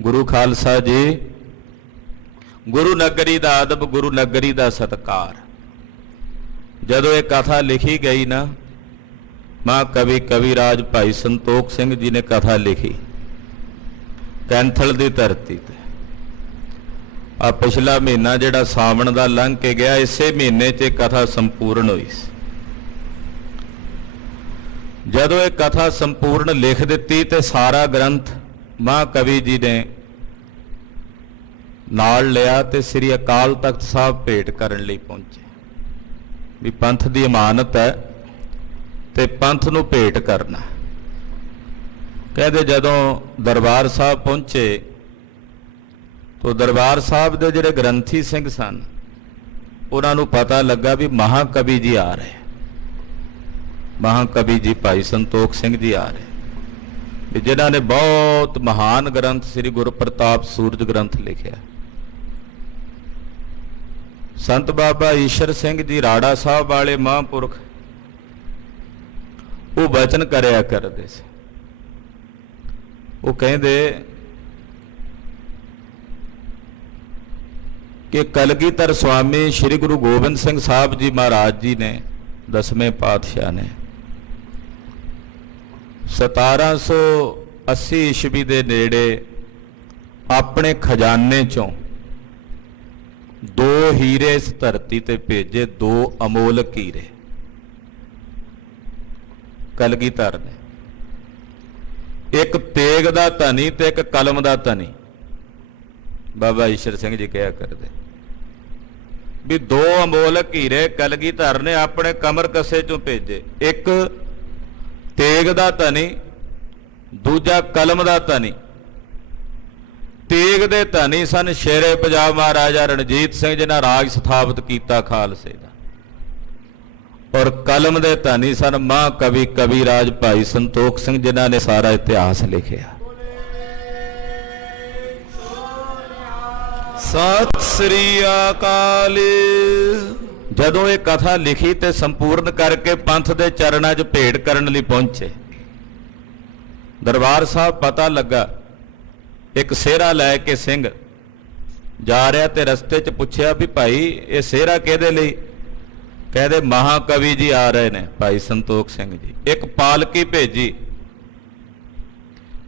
ਗੁਰੂ ਖਾਲਸਾ ਜੀ, ਗੁਰੂ ਨਗਰੀ ਦਾ ਅਦਬ, ਗੁਰੂ ਨਗਰੀ ਦਾ ਸਤਿਕਾਰ। ਜਦੋਂ ਇਹ ਕਥਾ ਲਿਖੀ ਗਈ ਨਾ, ਮਹਾਕਵੀ ਕਵੀਰਾਜ ਭਾਈ ਸੰਤੋਖ ਸਿੰਘ ਜੀ ਨੇ ਕਥਾ ਲਿਖੀ ਕੈਂਥਲ ਦੀ ਧਰਤੀ ਤੇ। ਆ ਪਿਛਲਾ ਮਹੀਨਾ ਜਿਹੜਾ ਸਾਵਣ ਦਾ ਲੰਘ ਕੇ ਗਿਆ, ਇਸੇ ਮਹੀਨੇ 'ਚ ਕਥਾ ਸੰਪੂਰਨ ਹੋਈ ਸੀ। ਜਦੋਂ ਇਹ ਕਥਾ ਸੰਪੂਰਨ ਲਿਖ ਦਿੱਤੀ ਤੇ ਸਾਰਾ ਗ੍ਰੰਥ ਮਹਾਕਵੀ ਜੀ ਨੇ ਨਾਲ ਲਿਆ ਤੇ ਸ੍ਰੀ ਅਕਾਲ ਤਖਤ ਸਾਹਿਬ ਭੇਟ ਕਰਨ ਲਈ ਪਹੁੰਚੇ ਵੀ ਪੰਥ ਦੀ ਅਮਾਨਤ ਹੈ ਤੇ ਪੰਥ ਨੂੰ ਭੇਟ ਕਰਨਾ। ਕਹਿੰਦੇ ਜਦੋਂ ਦਰਬਾਰ ਸਾਹਿਬ ਪਹੁੰਚੇ ਤਾਂ ਦਰਬਾਰ ਸਾਹਿਬ ਦੇ ਜਿਹੜੇ ਗ੍ਰੰਥੀ ਸਿੰਘ ਸਨ ਉਹਨਾਂ ਨੂੰ ਪਤਾ ਲੱਗਾ ਵੀ ਮਹਾਕਵੀ ਜੀ ਆ ਰਹੇ, ਮਹਾਕਵੀ ਜੀ ਭਾਈ ਸੰਤੋਖ ਸਿੰਘ ਜੀ ਆ ਰਹੇ, ਵੀ ਜਿਨ੍ਹਾਂ ਨੇ ਬਹੁਤ ਮਹਾਨ ਗ੍ਰੰਥ ਸ੍ਰੀ ਗੁਰਪ੍ਰਤਾਪ ਸੂਰਜ ਗ੍ਰੰਥ ਲਿਖਿਆ। ਸੰਤ ਬਾਬਾ ਈਸ਼ਰ ਸਿੰਘ ਜੀ ਰਾੜਾ ਸਾਹਿਬ ਵਾਲੇ ਮਹਾਂਪੁਰਖ ਉਹ ਬਚਨ ਕਰਿਆ ਕਰਦੇ ਸੀ। ਉਹ ਕਹਿੰਦੇ ਕਿ ਕਲਗੀਧਰ ਸਵਾਮੀ ਸ੍ਰੀ ਗੁਰੂ ਗੋਬਿੰਦ ਸਿੰਘ ਸਾਹਿਬ ਜੀ ਮਹਾਰਾਜ ਜੀ ਨੇ, 10ਵੇਂ ਪਾਤਸ਼ਾਹ ਨੇ 1780 ਈਸਵੀ ਦੇ ਨੇੜੇ ਆਪਣੇ ਖਜ਼ਾਨੇ ਚੋਂ 2 ਹੀਰੇ ਇਸ ਧਰਤੀ ਤੇ ਭੇਜੇ, 2 ਅਮੋਲਕ ਹੀਰੇ ਕਲਗੀਧਰ ਨੇ, ਇੱਕ ਤੇਗ ਦਾ ਧਨੀ ਤੇ ਇੱਕ ਕਲਮ ਦਾ ਧਨੀ। ਬਾਬਾ ਈਸ਼ਰ ਸਿੰਘ ਜੀ ਕਿਹਾ ਕਰਦੇ ਵੀ 2 ਅਮੋਲਕ ਹੀਰੇ ਕਲਗੀਧਰ ਨੇ ਆਪਣੇ ਕਮਰ ਕੱਸੇ ਚੋਂ ਭੇਜੇ, ਇੱਕ ਤੇਗ ਦਾ ਧਨੀ, ਦੂਜਾ ਕਲਮ ਦਾ ਧਨੀ। ਤੇਗ ਦੇ ਧਨੀ ਸਨ ਸ਼ੇਰੇ ਪੰਜਾਬ ਮਹਾਰਾਜਾ ਰਣਜੀਤ ਸਿੰਘ ਜਿਨ੍ਹਾਂ ਰਾਜ ਸਥਾਪਿਤ ਕੀਤਾ ਖਾਲਸੇ ਦਾ, ਔਰ ਕਲਮ ਦੇ ਧਨੀ ਸਨ ਮਹਾਕਵੀ ਕਵੀ ਰਾਜ ਭਾਈ ਸੰਤੋਖ ਸਿੰਘ ਜਿਨ੍ਹਾਂ ਨੇ ਸਾਰਾ ਇਤਿਹਾਸ ਲਿਖਿਆ। ਸਤਿ ਸ੍ਰੀ ਅਕਾਲ। ਜਦੋਂ ਇਹ ਕਥਾ ਲਿਖੀ ਤੇ ਸੰਪੂਰਨ ਕਰਕੇ ਪੰਥ ਦੇ ਚਰਨਾਂ 'ਚ ਭੇਟ ਕਰਨ ਲਈ ਪਹੁੰਚੇ, ਦਰਬਾਰ ਸਾਹਿਬ ਪਤਾ ਲੱਗਾ ਇੱਕ ਸਿਹਰਾ ਲੈ ਕੇ ਸਿੰਘ ਜਾ ਰਿਹਾ, ਤੇ ਰਸਤੇ 'ਚ ਪੁੱਛਿਆ ਵੀ ਭਾਈ ਇਹ ਸਿਹਰਾ ਕਿਹਦੇ ਲਈ? ਕਹਿੰਦੇ ਮਹਾਕਵੀ ਜੀ ਆ ਰਹੇ ਨੇ ਭਾਈ ਸੰਤੋਖ ਸਿੰਘ ਜੀ। ਇੱਕ ਪਾਲਕੀ ਭੇਜੀ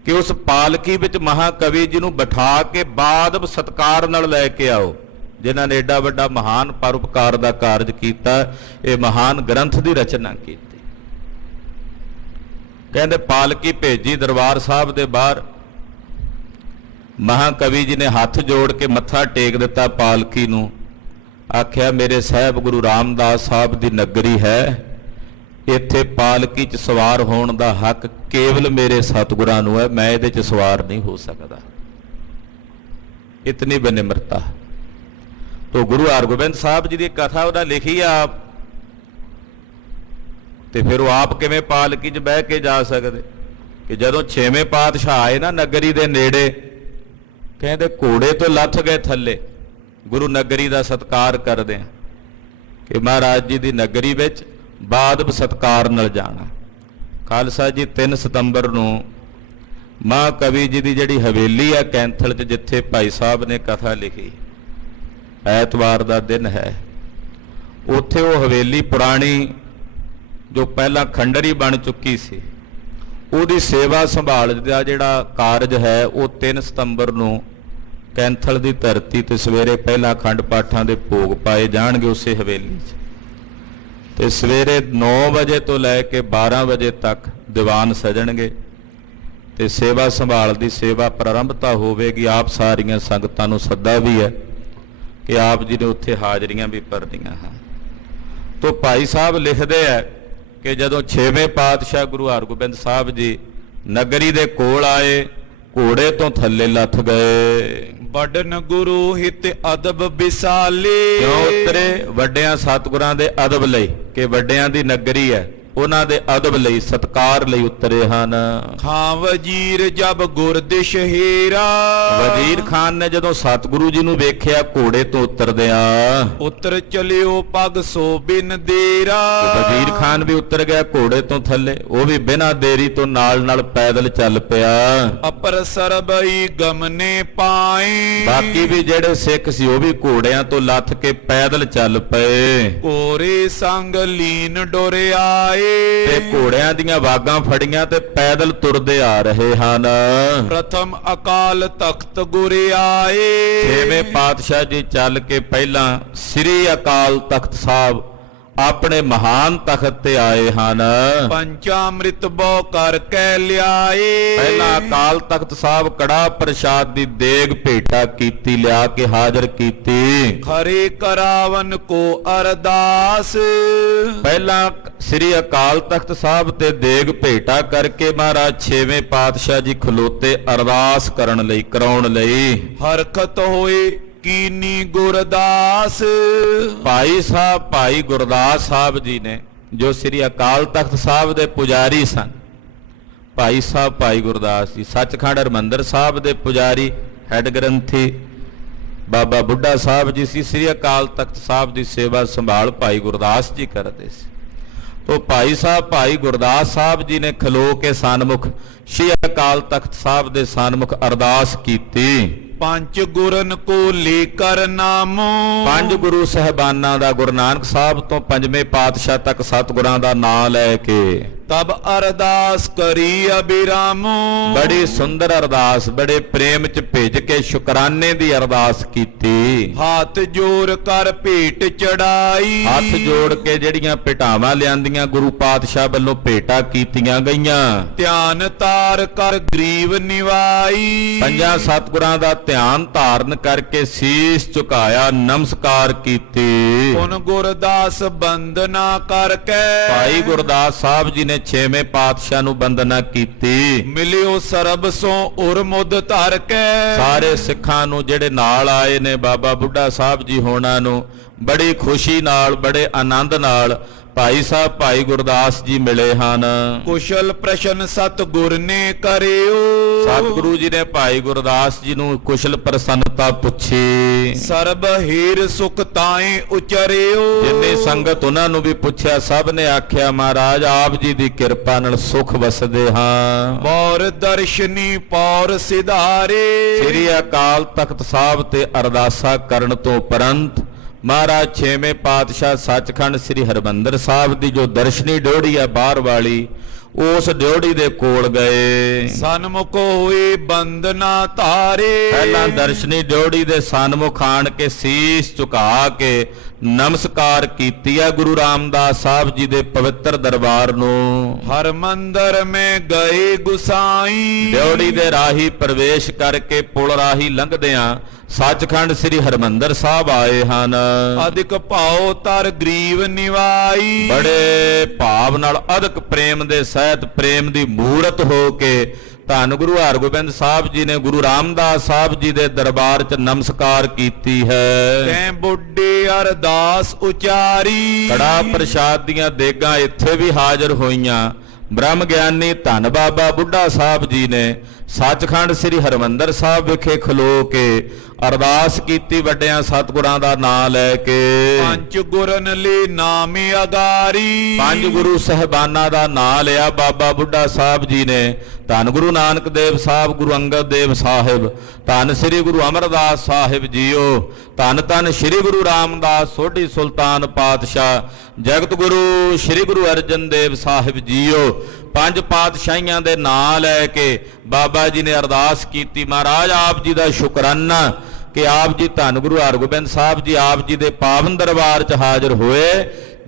ਕਿ ਉਸ ਪਾਲਕੀ ਵਿੱਚ ਮਹਾਕਵੀ ਜੀ ਨੂੰ ਬਿਠਾ ਕੇ ਬਾਦਬ ਸਤਕਾਰ ਨਾਲ ਲੈ ਕੇ ਆਓ, ਜਿਨ੍ਹਾਂ ਨੇ ਏਡਾ ਵੱਡਾ ਮਹਾਨ ਪਰਉਪਕਾਰ ਦਾ ਕਾਰਜ ਕੀਤਾ, ਇਹ ਮਹਾਨ ਗ੍ਰੰਥ ਦੀ ਰਚਨਾ ਕੀਤੀ। ਕਹਿੰਦੇ ਪਾਲਕੀ ਭੇਜੀ ਦਰਬਾਰ ਸਾਹਿਬ ਦੇ ਬਾਹਰ, ਮਹਾਕਵੀ ਜੀ ਨੇ ਹੱਥ ਜੋੜ ਕੇ ਮੱਥਾ ਟੇਕ ਦਿੱਤਾ ਪਾਲਕੀ ਨੂੰ, ਆਖਿਆ ਮੇਰੇ ਸਾਹਿਬ ਗੁਰੂ ਰਾਮਦਾਸ ਸਾਹਿਬ ਦੀ ਨਗਰੀ ਹੈ, ਇੱਥੇ ਪਾਲਕੀ 'ਚ ਸਵਾਰ ਹੋਣ ਦਾ ਹੱਕ ਕੇਵਲ ਮੇਰੇ ਸਤਿਗੁਰਾਂ ਨੂੰ ਹੈ, ਮੈਂ ਇਹਦੇ 'ਚ ਸਵਾਰ ਨਹੀਂ ਹੋ ਸਕਦਾ। ਇਤਨੀ ਬੇਨਿਮਰਤਾ ਤੋਂ ਗੁਰੂ ਹਰਗੋਬਿੰਦ ਸਾਹਿਬ ਜੀ ਦੀ ਕਥਾ ਉਹਨਾਂ ਲਿਖੀ ਆਪ, ਤੇ ਫਿਰ ਉਹ ਆਪ ਕਿਵੇਂ ਪਾਲਕੀ 'ਚ ਬਹਿ ਕੇ ਜਾ ਸਕਦੇ? ਕਿ ਜਦੋਂ 6ਵੇਂ ਪਾਤਸ਼ਾਹ ਆਏ ਨਾ ਨਗਰੀ ਦੇ ਨੇੜੇ, ਕਹਿੰਦੇ ਘੋੜੇ ਤੋਂ ਲੱਥ ਗਏ ਥੱਲੇ, ਗੁਰੂ ਨਗਰੀ ਦਾ ਸਤਿਕਾਰ ਕਰਦੇ ਆ ਕਿ ਮਹਾਰਾਜ ਜੀ ਦੀ ਨਗਰੀ ਵਿੱਚ ਬਾਦਬ ਸਤਿਕਾਰ ਨਾਲ ਜਾਣਾ। ਖਾਲਸਾ ਜੀ 3 ਸਤੰਬਰ ਨੂੰ ਮਹਾਕਵੀ ਜੀ ਦੀ ਜਿਹੜੀ ਹਵੇਲੀ ਆ ਕੈਂਥਲ 'ਚ, ਜਿੱਥੇ ਭਾਈ ਸਾਹਿਬ ਨੇ ਕਥਾ ਲਿਖੀ, ਐਤਵਾਰ ਦਾ ਦਿਨ ਹੈ, ਉੱਥੇ ਉਹ ਹਵੇਲੀ ਪੁਰਾਣੀ ਜੋ ਪਹਿਲਾਂ ਖੰਡਰੀ ਬਣ ਚੁੱਕੀ ਸੀ, ਉਹਦੀ ਸੇਵਾ ਸੰਭਾਲ ਦਾ ਜਿਹੜਾ ਕਾਰਜ ਹੈ ਉਹ 3 ਸਤੰਬਰ ਨੂੰ ਕੈਂਥਲ ਦੀ ਧਰਤੀ ਤੇ ਸਵੇਰੇ ਪਹਿਲਾਂ ਅਖੰਡ ਪਾਠਾਂ ਦੇ ਭੋਗ ਪਾਏ ਜਾਣਗੇ ਉਸੇ ਹਵੇਲੀ 'ਚ, ਤੇ ਸਵੇਰੇ 9 ਵਜੇ ਤੋਂ ਲੈ ਕੇ 12 ਵਜੇ ਤੱਕ ਦੀਵਾਨ ਸਜਣਗੇ ਤੇ ਸੇਵਾ ਸੰਭਾਲ ਦੀ ਸੇਵਾ ਪ੍ਰਾਰੰਭਤਾ ਹੋਵੇਗੀ। ਆਪ ਸਾਰੀਆਂ ਸੰਗਤਾਂ ਨੂੰ ਸੱਦਾ ਵੀ ਹੈ ਕਿ ਆਪ ਜੀ ਨੇ ਉੱਥੇ ਹਾਜ਼ਰੀਆਂ ਵੀ ਭਰਨੀਆਂ ਹਨ। ਤੋਂ ਭਾਈ ਸਾਹਿਬ ਲਿਖਦੇ ਹੈ ਕਿ ਜਦੋਂ 6ਵੇਂ ਪਾਤਸ਼ਾਹ ਗੁਰੂ ਹਰਗੋਬਿੰਦ ਸਾਹਿਬ ਜੀ ਨਗਰੀ ਦੇ ਕੋਲ ਆਏ, ਘੋੜੇ ਤੋਂ ਥੱਲੇ ਲੱਥ ਗਏ। ਵਡਨ ਗੁਰੂ ਹਿਤ ਅਦਬ ਵਿਸਾਲੇ, ਕਿਉਂ ਉਤਰੇ? ਵੱਡਿਆਂ ਸਤਿਗੁਰਾਂ ਦੇ ਅਦਬ ਲਈ, ਕਿ ਵੱਡਿਆਂ ਦੀ ਨਗਰੀ ਹੈ, ਉਹਨਾਂ ਦੇ ਅਦਬ ਲਈ, ਸਤਿਕਾਰ ਲਈ ਉਤਰੇ ਹਨ। ਖਾਂ ਵਜ਼ੀਰ ਜਬ ਗੁਰਦਿਸ਼ ਹੀਰਾ, ਵਜ਼ੀਰ ਖਾਨ ਨੇ ਜਦੋਂ ਸਤਿਗੁਰੂ ਜੀ ਨੂੰ ਵੇਖਿਆ ਘੋੜੇ ਤੋਂ ਉਤਰਦਿਆਂ, ਉਤਰ ਚਲਿਓ ਪਗ ਸੋ ਬਿਨ ਦੇਰਾ। ਵਜ਼ੀਰ ਖਾਨ ਵੀ ਉਤਰ ਗਿਆ ਘੋੜੇ ਤੋਂ ਥੱਲੇ, ਉਹ ਵੀ ਬਿਨਾਂ ਦੇਰੀ ਤੋਂ ਨਾਲ ਨਾਲ ਪੈਦਲ ਚੱਲ ਪਿਆ। ਅਪਰ ਸਰਬਈ ਗਮਨੇ ਪਾਏ, ਬਾਕੀ ਵੀ ਜਿਹੜੇ ਸਿੱਖ ਸੀ ਉਹ ਵੀ ਘੋੜਿਆਂ ਤੋਂ ਲੱਥ ਕੇ ਪੈਦਲ ਚੱਲ ਪਏ। ਕੋਰੇ ਸੰਗ ਲੀਨ ਡੋਰੇ ਆਏ, ਤੇ ਘੋੜਿਆਂ ਦੀਆਂ ਵਾਗਾਂ ਫੜੀਆਂ ਤੇ ਪੈਦਲ ਤੁਰਦੇ ਆ ਰਹੇ ਹਨ। ਪ੍ਰਥਮ ਅਕਾਲ ਤਖਤ ਗੁਰੇ ਆਏ, 6ਵੇਂ ਪਾਤਸ਼ਾਹ ਜੀ ਚੱਲ ਕੇ ਪਹਿਲਾਂ ਸ੍ਰੀ ਅਕਾਲ ਤਖਤ ਸਾਹਿਬ ਆਪਣੇ ਮਹਾਨ ਤਖਤ ਤੇ ਆਏ ਹਨ। ਪੰਚਾਮ੍ਰਿਤ ਬੋ ਕਰਕੇ ਲਿਆਏ, ਪਹਿਲਾਂ ਅਕਾਲ ਤਖਤ ਸਾਹਿਬ ਕੜਾ ਪ੍ਰਸ਼ਾਦ ਦੀ ਦੇਗ ਭੇਟਾ ਕੀਤੀ, ਲਿਆ ਕੇ ਹਾਜ਼ਰ ਕੀਤੀ। ਖਰੇ ਕਰਾਵਨ ਕੋ ਅਰਦਾਸ, ਪਹਿਲਾਂ ਸ੍ਰੀ ਅਕਾਲ ਤਖਤ ਸਾਹਿਬ ਤੇ ਦੇਗ ਭੇਟਾ ਕਰਕੇ ਮਹਾਰਾਜ 6ਵੇਂ ਪਾਤਸ਼ਾਹ ਜੀ ਖਲੋਤੇ ਅਰਦਾਸ ਕਰਨ ਲਈ, ਕਰਾਉਣ ਲਈ। ਹਰਕਤ ਹੋਏ ਕੀਨੀ ਗੁਰਦਾਸ। ਭਾਈ ਗੁਰਦਾਸ ਸਾਹਿਬ ਜੀ ਨੇ, ਜੋ ਸ੍ਰੀ ਅਕਾਲ ਤਖਤ ਸਾਹਿਬ ਦੇ ਪੁਜਾਰੀ ਸਨ। ਭਾਈ ਗੁਰਦਾਸ ਜੀ ਸੱਚਖੰਡ ਹਰਿਮੰਦਰ ਸਾਹਿਬ ਦੇ ਪੁਜਾਰੀ, ਹੈਡ ਗ੍ਰੰਥੀ ਬਾਬਾ ਬੁੱਢਾ ਸਾਹਿਬ ਜੀ ਸੀ। ਸ੍ਰੀ ਅਕਾਲ ਤਖਤ ਸਾਹਿਬ ਦੀ ਸੇਵਾ ਸੰਭਾਲ ਭਾਈ ਗੁਰਦਾਸ ਜੀ ਕਰਦੇ ਸੀ। ਤੋ ਭਾਈ ਗੁਰਦਾਸ ਸਾਹਿਬ ਜੀ ਨੇ ਖਲੋ ਕੇ ਸਨਮੁਖ ਸ੍ਰੀ ਅਕਾਲ ਤਖਤ ਸਾਹਿਬ ਦੇ ਸਨਮੁਖ ਅਰਦਾਸ ਕੀਤੀ। ਪੰਜ ਗੁਰਨ ਕੋ ਲੇਕਰ ਨਾਮੋ। ਪੰਜ ਗੁਰੂ ਸਹਿਬਾਨਾਂ ਦਾ, ਗੁਰੂ ਨਾਨਕ ਸਾਹਿਬ ਤੋਂ ਪੰਜਵੇਂ ਪਾਤਸ਼ਾਹ ਤੱਕ ਸਤਿਗੁਰਾਂ ਦਾ ਨਾਮ ਲੈ ਕੇ ਤਬ ਅਰਦਾਸ ਕਰੀ ਅਬਿਰਾਮੋ। ਬੜੀ ਸੁੰਦਰ ਅਰਦਾਸ, ਬੜੇ ਪ੍ਰੇਮ ਚ ਭਿੱਜ ਕੇ ਸ਼ੁਕਰਾਨੇ ਦੀ ਅਰਦਾਸ ਕੀਤੀ। ਹੱਥ ਜੋੜ ਕਰ ਭੇਟ ਚੜਾਈ। ਹੱਥ ਜੋੜ ਕੇ ਜਿਹੜੀਆਂ ਭੇਟਾਵਾਂ ਲਿਆਂਦੀਆਂ ਗੁਰੂ ਪਾਤਸ਼ਾਹ ਵੱਲੋਂ ਭੇਟਾਂ ਕੀਤੀਆਂ ਗਈਆਂ। ਧਿਆਨ ਤਾਰ ਕਰ ਗਰੀਬ ਨਿਵਾਈ। ਪੰਜਾਂ ਸਤਿਗੁਰਾਂ ਦਾ ਧਿਆਨ ਧਾਰਨ ਕਰਕੇ ਸੀਸ ਝੁਕਾਇਆ, ਨਮਸਕਾਰ ਕੀਤੀ। ਪੁਨ ਗੁਰਦਾਸ ਬੰਦਨਾ ਕਰਕੇ। ਭਾਈ ਗੁਰਦਾਸ ਸਾਹਿਬ ਜੀ ਨੇ ਛੇਵੇਂ ਪਾਤਸ਼ਾਹ ਨੂੰ ਬੰਦਨਾ ਕੀਤੀ। ਮਿਲਿਓ ਸਰਬ ਸੋ ਉਰ ਮੁੱਦ ਧਰ ਕੇ। ਸਾਰੇ ਸਿੱਖਾਂ ਨੂੰ ਜਿਹੜੇ ਨਾਲ ਆਏ ਨੇ, ਬਾਬਾ ਬੁੱਢਾ ਸਾਹਿਬ ਜੀ ਹੋਣਾ ਨੂੰ ਬੜੀ ਖੁਸ਼ੀ ਨਾਲ, ਬੜੇ ਆਨੰਦ ਨਾਲ ਭਾਈ ਗੁਰਦਾਸ ਜੀ ਮਿਲੇ ਹਨ। ਕੁਸ਼ਲ ਪ੍ਰਸ਼ਨ ਸਤਿਗੁਰ ਨੇ ਕਰਿਓ। ਸਤਿਗੁਰੂ ਜੀ ਨੇ ਭਾਈ ਗੁਰਦਾਸ ਜੀ ਨੂੰ ਕੁਸ਼ਲ ਪ੍ਰਸੰਨਤਾ ਪੁੱਛੀ। ਸਰਬ ਹੀਰ ਸੁਖ ਤਾਏ ਉਚਰਿਓ। ਜਿੰਨੀ ਸੰਗਤ ਉਹਨਾਂ ਨੂੰ ਵੀ ਪੁੱਛਿਆ, ਸਭ ਨੇ ਆਖਿਆ ਮਹਾਰਾਜ ਆਪ ਜੀ ਦੀ ਕਿਰਪਾ ਨਾਲ ਸੁਖ ਵਸਦੇ ਹਾਂ। ਪੌਰ ਦਰਸ਼ਨੀ ਪੌਰ ਸਿਧਾਰੇ। ਸ੍ਰੀ ਅਕਾਲ ਤਖਤ ਸਾਹਿਬ ਤੇ ਅਰਦਾਸਾਂ ਕਰਨ ਤੋਂ ਉਪਰੰਤ ਮਹਾਰਾਜ ਛੇਵੇਂ ਪਾਤਸ਼ਾਹ ਸੱਚਖੰਡ ਸ੍ਰੀ ਹਰਿਮੰਦਰ ਸਾਹਿਬ ਦੀ ਜੋ ਦਰਸ਼ਨੀ ਡਿਉੜੀ ਆ ਬਾਹਰ ਵਾਲੀ, ਉਸ ਡਿਉੜੀ ਦੇ ਕੋਲ ਗਏ। ਸਨਮੁਖ ਹੋਏ ਬੰਦਨਾ ਧਾਰੇ। ਪਹਿਲਾਂ ਦਰਸ਼ਨੀ ਡਿਉੜੀ ਦੇ ਸਨਮੁਖ ਆਣ ਕੇ ਸੀਸ ਝੁਕਾ ਕੇ ਨਮਸਕਾਰ ਕੀਤੀ ਆ ਗੁਰੂ ਰਾਮਦਾਸ ਸਾਹਿਬ ਜੀ ਦੇ ਪਵਿੱਤਰ ਦਰਬਾਰ ਨੂੰ। ਹਰਮੰਦਰ ਮੈਂ ਗਏ ਗੁਸਾਈ। ਡਿਉੜੀ ਦੇ ਰਾਹੀ ਪ੍ਰਵੇਸ਼ ਕਰਕੇ ਪੁਲ ਰਾਹੀ ਲੰਘਦਿਆਂ ਸੱਚਖੰਡ ਸ੍ਰੀ ਹਰਿਮੰਦਰ ਸਾਹਿਬ ਆਏ ਹਨ। ਅਧਿਕ ਭਾਉ ਤਰ ਗਰੀਬ ਨਿਵਾਈ। ਬੜੇ ਭਾਵ ਨਾਲ ਅਧਿਕ ਪ੍ਰੇਮ ਦੇ ਸਹਿਤ, ਪ੍ਰੇਮ ਦੀ ਮੂਰਤ ਹੋ ਕੇ ਧੰਨ ਗੁਰੂ ਹਰਗੋਬਿੰਦ ਸਾਹਿਬ ਜੀ ਨੇ ਗੁਰੂ ਰਾਮਦਾਸ ਸਾਹਿਬ ਜੀ ਦੇ ਦਰਬਾਰ 'ਚ ਨਮਸਕਾਰ ਕੀਤੀ ਹੈ। ਤੈਂ ਬੁੱਢੇ ਅਰਦਾਸ ਉਚਾਰੀ। ਕੜਾ ਪ੍ਰਸ਼ਾਦ ਦੀਆਂ ਦੇਗਾਂ ਇੱਥੇ ਵੀ ਹਾਜ਼ਰ ਹੋਈਆਂ। ਬ੍ਰਹਮ ਗਿਆਨੀ ਧੰਨ ਬਾਬਾ ਬੁੱਢਾ ਸਾਹਿਬ ਜੀ ਨੇ ਸੱਚਖੰਡ ਸ੍ਰੀ ਹਰਿਮੰਦਰ ਸਾਹਿਬ ਵਿਖੇ ਖਲੋ ਕੇ ਅਰਦਾਸ ਕੀਤੀ, ਵੱਡਿਆਂ ਸਤਿਗੁਰਾਂ ਦਾ ਨਾਮ ਲੈ ਕੇ। ਪੰਜ ਗੁਰਨ ਲਈ ਨਾਮੇ ਅਗਾਰੀ। ਪੰਜ ਗੁਰੂ ਸਹਿਬਾਨਾਂ ਦਾ ਨਾਮ ਲਿਆ ਬਾਬਾ ਬੁੱਢਾ ਸਾਹਿਬ ਜੀ ਨੇ। ਧੰਨ ਗੁਰੂ ਨਾਨਕ ਦੇਵ ਸਾਹਿਬ, ਗੁਰੂ ਅੰਗਦ ਦੇਵ ਸਾਹਿਬ, ਧੰਨ ਸ੍ਰੀ ਗੁਰੂ ਅਮਰਦਾਸ ਸਾਹਿਬ ਜੀਓ, ਧੰਨ ਸ੍ਰੀ ਗੁਰੂ ਰਾਮਦਾਸ ਸੋਢੀ ਸੁਲਤਾਨ ਪਾਤਸ਼ਾਹ, ਜਗਤ ਗੁਰੂ ਸ੍ਰੀ ਗੁਰੂ ਅਰਜਨ ਦੇਵ ਸਾਹਿਬ ਜੀਓ। ਪੰਜ ਪਾਤਸ਼ਾਹੀਆਂ ਦੇ ਨਾਂ ਲੈ ਕੇ ਬਾਬਾ ਜੀ ਨੇ ਅਰਦਾਸ ਕੀਤੀ। ਮਹਾਰਾਜ ਆਪ ਜੀ ਦਾ ਸ਼ੁਕਰਾਨਾ ਕਿ ਆਪ ਜੀ ਧੰਨ ਗੁਰੂ ਹਰਗੋਬਿੰਦ ਸਾਹਿਬ ਜੀ ਆਪ ਜੀ ਦੇ ਪਾਵਨ ਦਰਬਾਰ 'ਚ ਹਾਜ਼ਰ ਹੋਏ।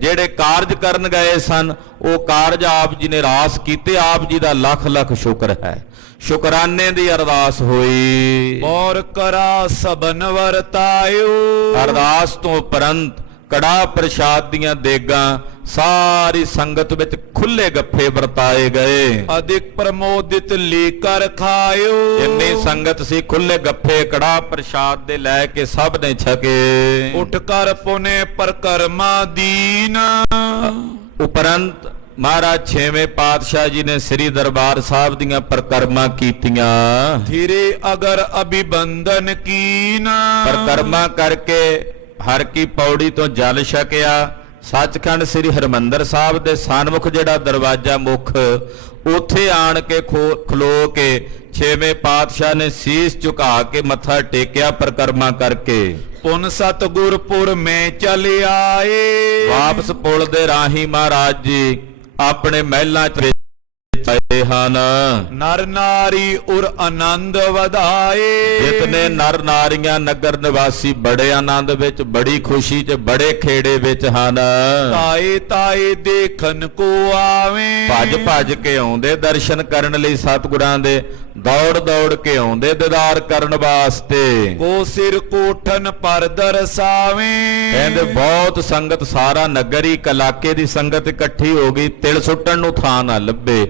ਜਿਹੜੇ ਕਾਰਜ ਕਰਨ ਗਏ ਸਨ ਉਹ ਕਾਰਜ ਆਪ ਜੀ ਨੇ ਰਾਸ ਕੀਤੇ। ਆਪ ਜੀ ਦਾ ਲੱਖ ਲੱਖ ਸ਼ੁਕਰ ਹੈ। ਸ਼ੁਕਰਾਨੇ ਦੀ ਅਰਦਾਸ ਹੋਈ। ਔਰ ਕਰਾ ਸਬਨ ਵਰਤਾਇਓ। ਅਰਦਾਸ ਤੋਂ ਉਪਰੰਤ ਕੜਾ ਪ੍ਰਸ਼ਾਦ ਦੀਆਂ ਦੇਗਾਂ ਸਾਰੀ ਸੰਗਤ ਵਿੱਚ ਖੁੱਲੇ ਗੱਫੇ ਵਰਤਾਏ ਗਏ। ਅਧਿਕ ਪ੍ਰਮੋਦਿਤ ਲੇਕਰ ਖਾਇਓ। ਜਿੰਨੀ ਸੰਗਤ ਸੀ ਖੁੱਲੇ ਗੱਫੇ ਕੜਾ ਪ੍ਰਸ਼ਾਦ ਦੇ ਲੈ ਕੇ ਸਭ ਨੇ ਛਕੇ। ਉਠ ਕਰ ਪੁਨੇ ਪਰਕਰਮਾ ਦੀਨ। ਉਪਰੰਤ ਮਹਾਰਾਜ ਛੇਵੇਂ ਪਾਤਸ਼ਾਹ ਜੀ ਨੇ ਸ੍ਰੀ ਦਰਬਾਰ ਸਾਹਿਬ ਦੀਆਂ ਪ੍ਰਕਰਮਾਂ ਕੀਤੀਆਂ। ਧੀਰੇ ਅਗਰ ਅਭਿਬੰਧਨ ਕੀਨ। ਪ੍ਰਕਰਮਾਂ ਕਰਕੇ ਹਰ ਕੀ ਪੌੜੀ ਤੋਂ ਜਲ ਛਕਿਆ। ਸੱਚਖੰਡ ਸ੍ਰੀ ਹਰਿਮੰਦਰ ਸਾਹਿਬ ਦੇ ਸਨਮੁਖ ਜਿਹੜਾ ਦਰਵਾਜ਼ਾ ਮੁੱਖ, ਉੱਥੇ ਆਣ ਕੇ ਖਲੋ ਕੇ ਛੇਵੇਂ ਪਾਤਸ਼ਾਹ ਨੇ ਸੀਸ ਝੁਕਾ ਕੇ ਮੱਥਾ ਟੇਕਿਆ ਪ੍ਰਕਰਮਾਂ ਕਰਕੇ। ਪੁਨ ਸਤਿਗੁਰਪੁਰ ਮੈਂ ਚਲੇ ਆਏ। ਵਾਪਸ ਪੁਲ ਦੇ ਰਾਹੀਂ ਮਹਾਰਾਜ ਜੀ ਆਪਣੇ ਮਹਿਲਾਂ 'ਚ ਆਏ ਹਨ। ਨਰ ਨਾਰੀ ਉਰ ਆਨੰਦ ਵਧਾਏ। ਜਿਤਨੇ ਨਰ ਨਾਰੀਆਂ ਨਗਰ ਨਿਵਾਸੀ ਬੜੇ ਆਨੰਦ ਵਿੱਚ, ਬੜੀ ਖੁਸ਼ੀ 'ਚ, ਬੜੇ ਖੇੜੇ ਵਿੱਚ ਹਨ। ਤਾਏ ਤਾਏ ਦੇਖਣ ਕੋ ਆਵੇ। ਭੱਜ ਭੱਜ ਕੇ ਆਉਂਦੇ ਦਰਸ਼ਨ ਕਰਨ ਲਈ ਸਤਿਗੁਰਾਂ ਦੇ, ਦੌੜ ਦੌੜ ਕੇ ਆਉਂਦੇ ਦੀਦਾਰ ਕਰਨ ਵਾਸਤੇ। ਕੋ ਸਿਰ ਕੋਠਨ ਪਰ ਦਰਸਾਵੇ। ਕਹਿੰਦੇ ਬਹੁਤ ਸੰਗਤ, ਸਾਰਾ ਨਗਰ ਹੀ ਇਲਾਕੇ ਦੀ ਸੰਗਤ ਇਕੱਠੀ ਹੋ ਗਈ, ਤਿਲ ਸੁੱਟਣ ਨੂੰ ਥਾਂ ਨਾ ਲੱਭੇ।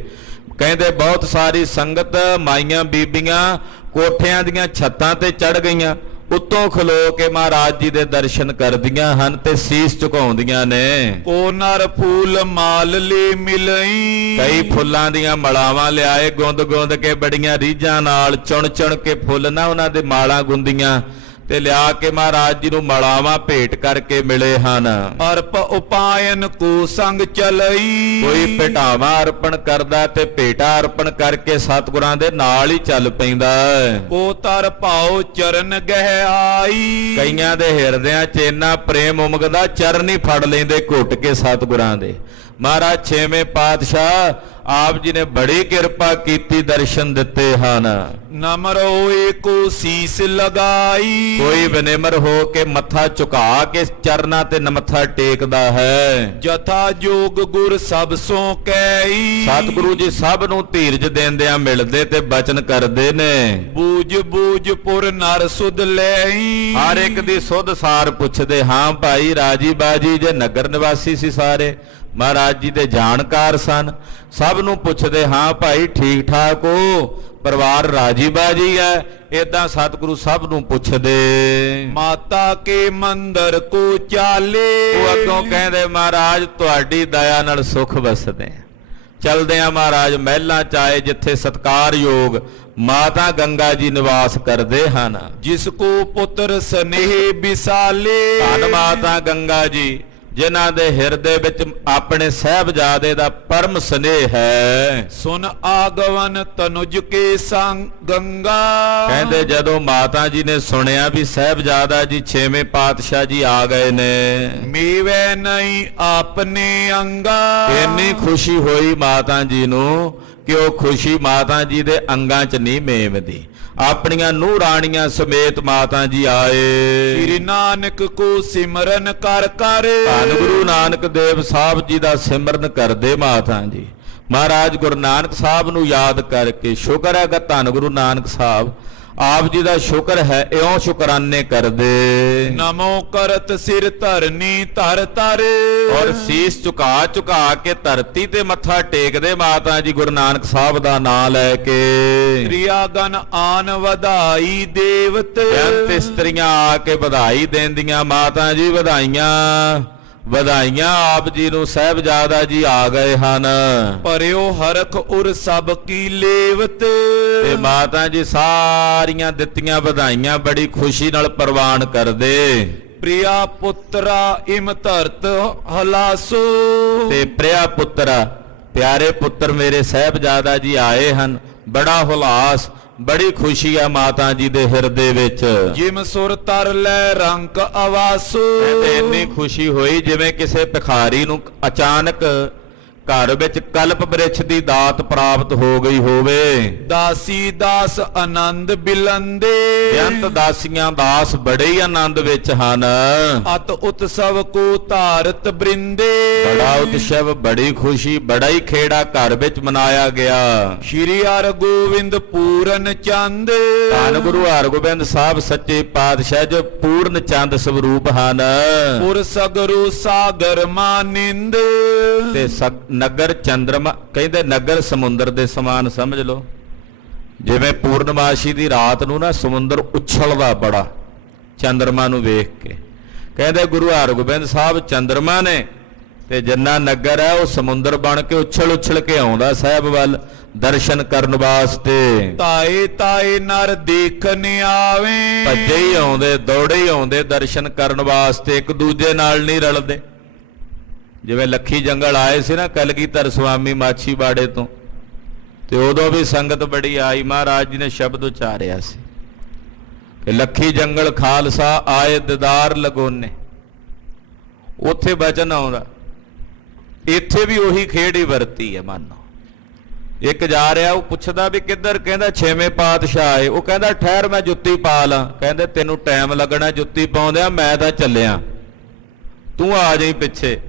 ਕਹਿੰਦੇ ਬਹੁਤ ਸਾਰੀ ਸੰਗਤ, ਮਾਈਆਂ ਬੀਬੀਆਂ ਕੋਠਿਆਂ ਦੀਆਂ ਛੱਤਾਂ ਤੇ ਚੜ ਗਈਆਂ। ਉੱਤੋਂ ਖਲੋ ਕੇ ਮਹਾਰਾਜ ਜੀ ਦੇ ਦਰਸ਼ਨ ਕਰਦੀਆਂ ਹਨ ਤੇ ਸੀਸ ਝੁਕਾਉਂਦੀਆਂ ਨੇ। ਕੋ ਨਰ ਫੂਲ ਮਾਲ ਲੈ ਮਿਲਈ, ਕਈ ਫੁੱਲਾਂ ਦੀਆਂ ਮਲਾਵਾਂ ਲਿਆਏ, ਗੁੰਦ ਕੇ ਬੜੀਆਂ ਰੀਝਾਂ ਨਾਲ ਚੁਣ ਕੇ ਫੁੱਲ ਨਾ ਉਹਨਾਂ ਦੇ ਮਾਲਾਂ ਗੁੰਦੀਆਂ ਤੇ ਲਿਆ ਕੇ ਮਹਾਰਾਜ ਜੀ ਨੂੰ ਮਲਾਵਾਂ ਭੇਟ ਕਰਕੇ ਮਿਲੇ ਹਨ। ਅਰਪ ਉਪਾਇਨ ਕੋ ਸੰਗ ਚਲਈ, ਕੋਈ ਭੇਟਾਵਾਂ ਅਰਪਣ ਕਰਦਾ ਤੇ ਭੇਟਾ ਅਰਪਣ ਕਰਕੇ ਸਤਿਗੁਰਾਂ ਦੇ ਨਾਲ ਹੀ ਚੱਲ ਪੈਂਦਾ। ਕੋ ਤਰ ਭਾਉ ਚਰਨ ਗਹਿ ਆਈ, ਕਈਆਂ ਦੇ ਹਿਰਦਿਆਂ 'ਚ ਇੰਨਾ ਪ੍ਰੇਮ ਉਮਗਦਾ ਚਰਨ ਹੀ ਫੜ ਲੈਂਦੇ ਘੁੱਟ ਕੇ ਸਤਿਗੁਰਾਂ ਦੇ। ਮਹਾਰਾਜ ਛੇਵੇਂ ਪਾਤਸ਼ਾਹ ਆਪ ਜੀ ਨੇ ਬੜੀ ਕਿਰਪਾ ਕੀਤੀ, ਦਰਸ਼ਨ ਦਿੱਤੇ ਹਨ। ਨਮਰ ਹੋਏ ਕੋ ਸੀਸ ਲਗਾਈ, ਕੋਈ ਵਿਨਿਮਰ ਹੋ ਕੇ ਮੱਥਾ ਝੁਕਾ ਕੇ ਚਰਨਾਂ ਤੇ ਮੱਥਾ ਟੇਕਦਾ ਹੈ। ਜਥਾ ਜੋਗ ਗੁਰ ਸਭ ਸੋ ਕੈਈ, ਸਤਿਗੁਰੂ ਜੀ ਸਭ ਨੂੰ ਧੀਰਜ ਦੇਂਦਿਆਂ ਮਿਲਦੇ ਤੇ ਬਚਨ ਕਰਦੇ ਨੇ। ਬੂਝ ਬੂਝ ਪੁਰ ਨਰ ਸੁਧ ਲੈਈ, ਹਰ ਇੱਕ ਦੀ ਸੁਧ ਸਾਰ ਪੁੱਛਦੇ। ਹਾਂ ਭਾਈ ਰਾਜੀ ਬਾਜੀ ਜੇ ਨਗਰ ਨਿਵਾਸੀ ਸੀ ਸਾਰੇ, ਮਹਾਰਾਜ ਜੀ ਦੇ ਜਾਣਕਾਰ ਸਨ, ਸਭ ਨੂੰ ਪੁੱਛਦੇ ਹਾਂ ਭਾਈ ਠੀਕ ਠਾਕ ਹੋ, ਪਰਿਵਾਰ ਰਾਜੀ ਬਾਜੀ ਹੈ। ਏਦਾਂ ਸਤਿਗੁਰੂ ਸਭ ਨੂੰ ਪੁੱਛਦੇ। ਮਾਤਾ ਕੇ ਮੰਦਰ ਕੋ ਚਾਲੇ, ਉਹ ਅੱਗੋਂ ਕਹਿੰਦੇ ਮਹਾਰਾਜ ਤੁਹਾਡੀ ਦਇਆ ਨਾਲ ਸੁਖ ਵਸਦੇ ਆ। ਚਲਦੇ ਆ ਮਹਾਰਾਜ ਮਹਿਲਾਂ ਚ ਆਏ ਜਿੱਥੇ ਸਤਿਕਾਰਯੋਗ ਮਾਤਾ ਗੰਗਾ ਜੀ ਨਿਵਾਸ ਕਰਦੇ ਹਨ। ਜਿਸ ਕੋ ਪੁੱਤਰ ਸਨੇਹ ਵਿਸਾਲੇ, ਧੰਨ ਮਾਤਾ ਗੰਗਾ ਜੀ ਜਿਨ੍ਹਾਂ ਦੇ ਹਿਰਦੇ ਵਿੱਚ ਆਪਣੇ ਸਾਹਿਬਜ਼ਾਦੇ ਦਾ ਪਰਮ ਸਨੇਹ ਹੈ। ਸੁਨ ਆਗਵਨ ਤਨੁਜ ਕੇ ਸੰਗ ਗੰਗਾ, ਕਹਿੰਦੇ ਜਦੋਂ ਮਾਤਾ ਜੀ ਨੇ ਸੁਣਿਆ ਵੀ ਸਾਹਿਬਜ਼ਾਦਾ ਜੀ ਛੇਵੇਂ ਪਾਤਸ਼ਾਹ ਜੀ ਆ ਗਏ ਨੇ, ਮੇਵੇ ਨਹੀਂ ਆਪਨੇ ਅੰਗਾ, ਇੰਨੀ ਖੁਸ਼ੀ ਹੋਈ ਮਾਤਾ ਜੀ ਨੂੰ ਕਿ ਉਹ ਖੁਸ਼ੀ ਮਾਤਾ ਜੀ ਦੇ ਅੰਗਾਂ 'ਚ ਨਹੀਂ ਮੇਵਦੀ। ਆਪਣੀਆਂ ਨੂੰਹ ਰਾਣੀਆਂ ਸਮੇਤ ਮਾਤਾ ਜੀ ਆਏ। ਸ੍ਰੀ ਨਾਨਕ ਕੋ ਸਿਮਰਨ ਕਰ ਕਰ, ਧੰਨ ਗੁਰੂ ਨਾਨਕ ਦੇਵ ਸਾਹਿਬ ਜੀ ਦਾ ਸਿਮਰਨ ਕਰਦੇ ਮਾਤਾ ਜੀ। ਮਹਾਰਾਜ ਗੁਰੂ ਨਾਨਕ ਸਾਹਿਬ ਨੂੰ ਯਾਦ ਕਰਕੇ ਸ਼ੁਕਰ ਹੈਗਾ ਧੰਨ ਗੁਰੂ ਨਾਨਕ ਸਾਹਿਬ ਆਪ ਜੀ ਦਾ ਸ਼ੁਕਰ ਹੈ, ਇਉਂ ਸ਼ੁਕਰਾਨੇ ਕਰਦੇ। ਨਮੋ ਕਰਤ ਸਿਰ ਧਰਨੀ ਧਰ ਧਰ, ਔਰ ਸੀਸ ਝੁਕਾ ਕੇ ਧਰਤੀ ਤੇ ਮੱਥਾ ਟੇਕਦੇ ਮਾਤਾ ਜੀ ਗੁਰੂ ਨਾਨਕ ਸਾਹਿਬ ਦਾ ਨਾਮ ਲੈ ਕੇ। ਤ੍ਰਿਆਗਨ ਆਨ ਵਧਾਈ ਦੇਵਤ, ਬੇਅੰਤ ਇਸਤਰੀਆਂ ਆ ਕੇ ਵਧਾਈ ਦੇਂਦੀਆਂ। ਮਾਤਾ ਜੀ ਵਧਾਈਆਂ ਆਪ ਜੀ ਨੂੰ, ਸਾਹਿਬਜ਼ਾਦਾ ਜੀ ਆ ਗਏ ਹਨ। ਪਰਿਓ ਹਰਖ ਉਰ ਸਭ ਕੀ ਲੇਵਤ, ਤੇ ਮਾਤਾ ਜੀ ਸਾਰੀਆਂ ਦਿੱਤੀਆਂ ਵਧਾਈਆਂ ਬੜੀ ਖੁਸ਼ੀ ਨਾਲ ਪ੍ਰਵਾਨ ਕਰਦੇ। ਪ੍ਰਿਆ ਪੁੱਤਰਾ ਇਮ ਧਰਤ ਹਲਾਸੋ, ਤੇ ਪ੍ਰਿਆ ਪੁੱਤਰਾ ਪਿਆਰੇ ਪੁੱਤਰ ਮੇਰੇ ਸਾਹਿਬਜ਼ਾਦਾ ਜੀ ਆਏ ਹਨ। ਬੜਾ ਹੁਲਾਸ ਬੜੀ ਖੁਸ਼ੀ ਆ ਮਾਤਾ ਜੀ ਦੇ ਹਿਰਦੇ ਵਿੱਚ। ਜਿਮ ਸੁਰ ਤਰ ਲੈ ਰੰਕ ਆਵਾਸੋ, ਤੇ ਇੰਨੀ ਖੁਸ਼ੀ ਹੋਈ ਜਿਵੇਂ ਕਿਸੇ ਭਿਖਾਰੀ ਨੂੰ ਅਚਾਨਕ ਘਰ ਵਿੱਚ ਕਲਪ ਬ੍ਰਿਛ ਦੀ ਦਾਤ ਪ੍ਰਾਪਤ ਹੋ ਗਈ ਹੋਵੇ। ਦਾਸੀ ਦਾਸ ਆਨੰਦ ਬਿਲੰਦੇ, ਬੇਅੰਤ ਦਾਸੀਆਂ ਦਾਸ ਬੜੇ ਹੀ ਆਨੰਦ ਵਿੱਚ ਹਨ। ਅਤ ਉਤਸਵ ਕੋ ਧਾਰਤ ਬ੍ਰਿੰਦੇ, ਬੜਾ ਉਤਸਵ ਬੜੀ ਖੁਸ਼ੀ ਬੜਾ ਹੀ ਖੇੜਾ ਘਰ ਵਿੱਚ ਮਨਾਇਆ ਗਿਆ। ਸ਼੍ਰੀ ਹਰਿਗੋਬਿੰਦ ਪੂਰਨ ਚੰਦ, ਧੰਨ ਗੁਰੂ ਹਰਿਗੋਬਿੰਦ ਸਾਹਿਬ ਸੱਚੇ ਪਾਤਸ਼ਾਹ ਜੋ ਪੂਰਨ ਚੰਦ ਸਰੂਪ ਹਨ। ਪੁਰ ਸਗਰੂ ਸਾਗਰ ਮਾਨਿੰਦ, ਤੇ ਨਗਰ ਚੰਦਰਮਾ ਕਹਿੰਦੇ ਨਗਰ ਸਮੁੰਦਰ ਦੇ ਸਮਾਨ ਸਮਝ ਲਓ। ਜਿਵੇਂ ਪੂਰਨਮਾਸ਼ੀ ਦੀ ਰਾਤ ਨੂੰ ਨਾ ਸਮੁੰਦਰ ਉਛਲਦਾ ਬੜਾ ਚੰਦਰਮਾ ਨੂੰ ਵੇਖ ਕੇ। ਕਹਿੰਦੇ ਗੁਰੂ ਹਰਗੋਬਿੰਦ ਸਾਹਿਬ ਚੰਦਰਮਾ ਨੇ ਤੇ ਜਿੰਨਾ ਨਗਰ ਹੈ ਉਹ ਸਮੁੰਦਰ ਬਣ ਕੇ ਉਛਲ ਕੇ ਆਉਂਦਾ ਸਾਹਿਬ ਵੱਲ ਦਰਸ਼ਨ ਕਰਨ ਵਾਸਤੇ। ਤਾਏ ਤਾਏ ਨਰ ਦੇਖਣ ਆਵੇ, ਭੱਜੇ ਹੀ ਆਉਂਦੇ ਦੌੜੇ ਹੀ ਆਉਂਦੇ ਦਰਸ਼ਨ ਕਰਨ ਵਾਸਤੇ, ਇੱਕ ਦੂਜੇ ਨਾਲ ਨਹੀਂ ਰਲਦੇ। ਜਿਵੇਂ ਲੱਖੀ ਜੰਗਲ ਆਏ ਸੀ ਨਾ ਕਲਗੀਧਰ ਸਵਾਮੀ ਮਾਛੀਵਾੜੇ ਤੋਂ, ਤੇ ਉਦੋਂ ਵੀ ਸੰਗਤ ਬੜੀ ਆਈ। ਮਹਾਰਾਜ ਜੀ ਨੇ ਸ਼ਬਦ ਉਚਾਰਿਆ ਸੀ ਕਿ ਲੱਖੀ ਜੰਗਲ ਖਾਲਸਾ ਆਏ ਦਿਦਾਰ ਲਗੋਨੇ। ਉੱਥੇ ਬਚਨ ਆਉਂਦਾ, ਇੱਥੇ ਵੀ ਉਹੀ ਖੇਡ ਹੀ ਵਰਤੀ ਹੈ। ਮੰਨੋ ਇੱਕ ਜਾ ਰਿਹਾ, ਉਹ ਪੁੱਛਦਾ ਵੀ ਕਿੱਧਰ, ਕਹਿੰਦਾ ਛੇਵੇਂ ਪਾਤਸ਼ਾਹ ਆਏ। ਉਹ ਕਹਿੰਦਾ ਠਹਿਰ ਮੈਂ ਜੁੱਤੀ ਪਾ ਲਾਂ। ਕਹਿੰਦੇ ਤੈਨੂੰ ਟਾਈਮ ਲੱਗਣਾ ਜੁੱਤੀ ਪਾਉਂਦਿਆਂ, ਮੈਂ ਤਾਂ ਚੱਲਿਆ, ਤੂੰ ਆ ਜਾਈਂ ਪਿੱਛੇ।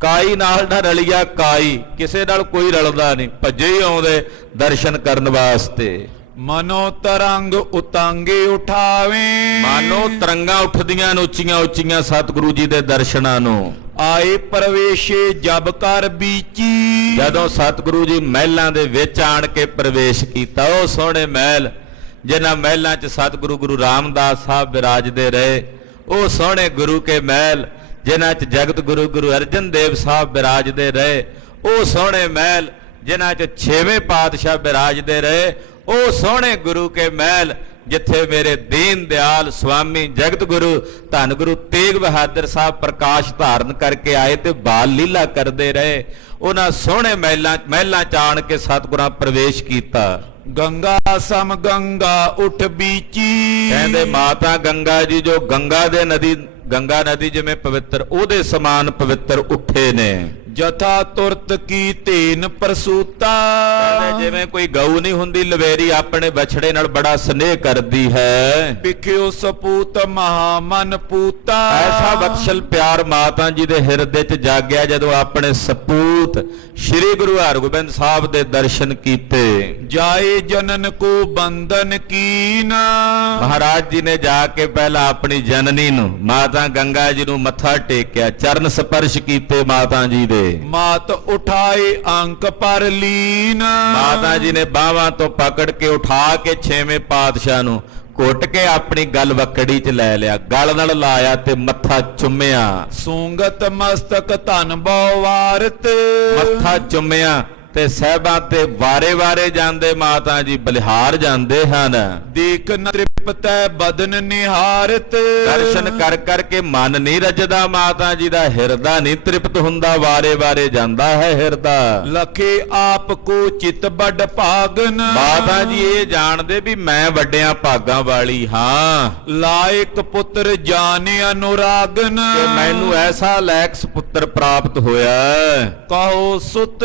ਕਾਈ ਨਾਲ ਨਾ ਰਲਿਆ ਕਾਈ, ਕਿਸੇ ਨਾਲ ਕੋਈ ਰਲਦਾ ਨਹੀਂ, ਭੱਜੇ ਹੀ ਆਉਂਦੇ ਦਰਸ਼ਨ ਕਰਨ ਵਾਸਤੇ। ਮਨੋ ਤਰੰਗ ਉਤਾਂਗੇ ਉਠਾਵੇ, ਮਾਨੋ ਤਰੰਗਾਂ ਉੱਠਦੀਆਂ ਨੇ ਉੱਚੀਆਂ ਉੱਚੀਆਂ ਸਤਿਗੁਰੂ ਜੀ ਦੇ ਦਰਸ਼ਨਾਂ ਨੂੰ। ਆਏ ਪ੍ਰਵੇਸ਼ੇ ਜਬ ਕਰ ਬੀਚੀ, ਜਦੋਂ ਸਤਿਗੁਰੂ ਜੀ ਮਹਿਲਾਂ ਦੇ ਵਿੱਚ ਆਣ ਕੇ ਪ੍ਰਵੇਸ਼ ਕੀਤਾ, ਉਹ ਸੋਹਣੇ ਮਹਿਲ ਜਿਨ੍ਹਾਂ ਮਹਿਲਾਂ 'ਚ ਸਤਿਗੁਰੂ ਗੁਰੂ ਰਾਮਦਾਸ ਸਾਹਿਬ ਵਿਰਾਜਦੇ ਰਹੇ। ਉਹ ਸੋਹਣੇ ਗੁਰੂ ਕੇ ਮਹਿਲ ਜਿਨ੍ਹਾਂ 'ਚ ਜਗਤ ਗੁਰੂ ਗੁਰੂ ਅਰਜਨ ਦੇਵ ਸਾਹਿਬ ਵਿਰਾਜਦੇ ਰਹੇ। ਉਹ ਸੋਹਣੇ ਮਹਿਲ ਜਿਨ੍ਹਾਂ 'ਚ 6ਵੇਂ ਪਾਤਸ਼ਾਹ ਵਿਰਾਜਦੇ ਰਹੇ। ਉਹ ਸੋਹਣੇ ਗੁਰੂ ਕੇ ਮਹਿਲ ਜਿੱਥੇ ਮੇਰੇ ਦੀਨ ਦਿਆਲ ਸੁਆਮੀ ਜਗਤ ਗੁਰੂ ਧੰਨ ਗੁਰੂ ਤੇਗ ਬਹਾਦਰ ਸਾਹਿਬ ਪ੍ਰਕਾਸ਼ ਧਾਰਨ ਕਰਕੇ ਆਏ ਤੇ ਬਾਲ ਲੀਲਾ ਕਰਦੇ ਰਹੇ। ਉਹਨਾਂ ਸੋਹਣੇ ਮਹਿਲਾਂ 'ਚ ਆਣ ਕੇ ਸਤਿਗੁਰਾਂ ਪ੍ਰਵੇਸ਼ ਕੀਤਾ। ਗੰਗਾ ਸਮ ਗੰਗਾ ਉਠ ਬੀਚੀ। ਕਹਿੰਦੇ ਮਾਤਾ ਗੰਗਾ ਜੀ ਜੋ ਗੰਗਾ ਨਦੀ ਜਿਵੇਂ ਪਵਿੱਤਰ ਉਹਦੇ ਸਮਾਨ ਪਵਿੱਤਰ ਉੱਠੇ ਨੇ। ਜਥਾ ਤੁਰਤ ਕੀ ਧੇਨ ਪ੍ਰਸੂਤਾ। ਕਹਿੰਦੇ ਜਿਵੇਂ ਕੋਈ ਗਊ ਨਹੀਂ ਹੁੰਦੀ ਲਵੇਰੀ ਆਪਣੇ ਬਛੜੇ ਨਾਲ ਬੜਾ ਸਨੇਹ ਕਰਦੀ ਹੈ। ਵਿਖਿਓ ਸਪੂਤ ਮਹਾ ਮਨ ਪੂਤਾ। ਐਸਾ ਬਖਸ਼ਲ ਪਿਆਰ ਮਾਤਾ ਜੀ ਦੇ ਹਿਰਦੇ 'ਚ ਜਾਗਿਆ ਜਦੋਂ ਆਪਣੇ ਸਪੂਤ ਸ੍ਰੀ ਗੁਰੂ ਹਰਗੋਬਿੰਦ ਸਾਹਿਬ ਦੇ ਦਰਸ਼ਨ ਕੀਤੇ। ਜਾਏ ਜਨਨ ਕੋ ਬੰਧਨ ਕੀਨ। ਮਹਾਰਾਜ ਜੀ ਨੇ ਜਾ ਕੇ ਪਹਿਲਾਂ ਆਪਣੀ ਜਨਨੀ ਨੂੰ ਮਾਤਾ ਗੰਗਾ ਜੀ ਨੂੰ ਮੱਥਾ ਟੇਕਿਆ, ਚਰਨ ਸਪਰਸ਼ ਕੀਤੇ ਮਾਤਾ ਜੀ ਦੇ। ਮਾਤ ਉਠਾਏ ਅੰਕ ਪਰ ਲੀਨ। ਮਾਤਾ ਜੀ ਨੇ ਬਾਹਾਂ ਤੋਂ ਪਕੜ ਕੇ ਉਠਾ ਕੇ 6ਵੇਂ ਪਾਤਸ਼ਾਹ ਨੂੰ ਘੁੱਟ ਕੇ ਆਪਣੀ ਗਲ ਵਕੜੀ 'ਚ ਲੈ ਲਿਆ, ਗਲ ਨਾਲ ਲਾਇਆ ਤੇ ਮੱਥਾ ਚੁੰਮਿਆ। ਸੂੰਗਤ ਮਸਤਕ ਧਨ ਬਹੁ ਵਾਰਤ। ਮੱਥਾ ਚੁੰਮਿਆ ਤੇ ਸਹਿਬਾਂ ਤੇ ਵਾਰੇ ਜਾਂਦੇ ਮਾਤਾ ਜੀ ਬਲਿਹਾਰ ਜਾਂਦੇ ਹਨ। ਦੇਖ ਨ ਤ੍ਰਿਪਤੈ ਬਦਨ ਨਿਹਾਰਤ। ਦਰਸ਼ਨ ਕਰ ਕਰਕੇ ਮਨ ਨਹੀਂ ਰਜਦਾ ਮਾਤਾ ਜੀ ਦਾ, ਹਿਰਦਾ ਨਹੀਂ ਤ੍ਰਿਪਤ ਹੁੰਦਾ, ਵਾਰੇ ਜਾਂਦਾ ਹੈ ਹਿਰਦਾ। ਲਖੇ ਆਪ ਕੋ ਚਿਤ ਵੱਡ ਭਾਗਨ। ਮਾਤਾ ਜੀ ਇਹ ਜਾਣਦੇ ਵੀ ਮੈਂ ਵੱਡਿਆਂ ਭਾਗਾਂ ਵਾਲੀ ਹਾਂ। ਲਾਇਕ ਪੁੱਤਰ ਜਾਣੇ ਅਨੁਰਾਗਨ। ਕਿ ਮੈਨੂੰ ਐਸਾ ਲਾਇਕ ਸੁਪੁੱਤਰ ਪ੍ਰਾਪਤ ਹੋਇਆ। ਕਹੋ ਸੁਤ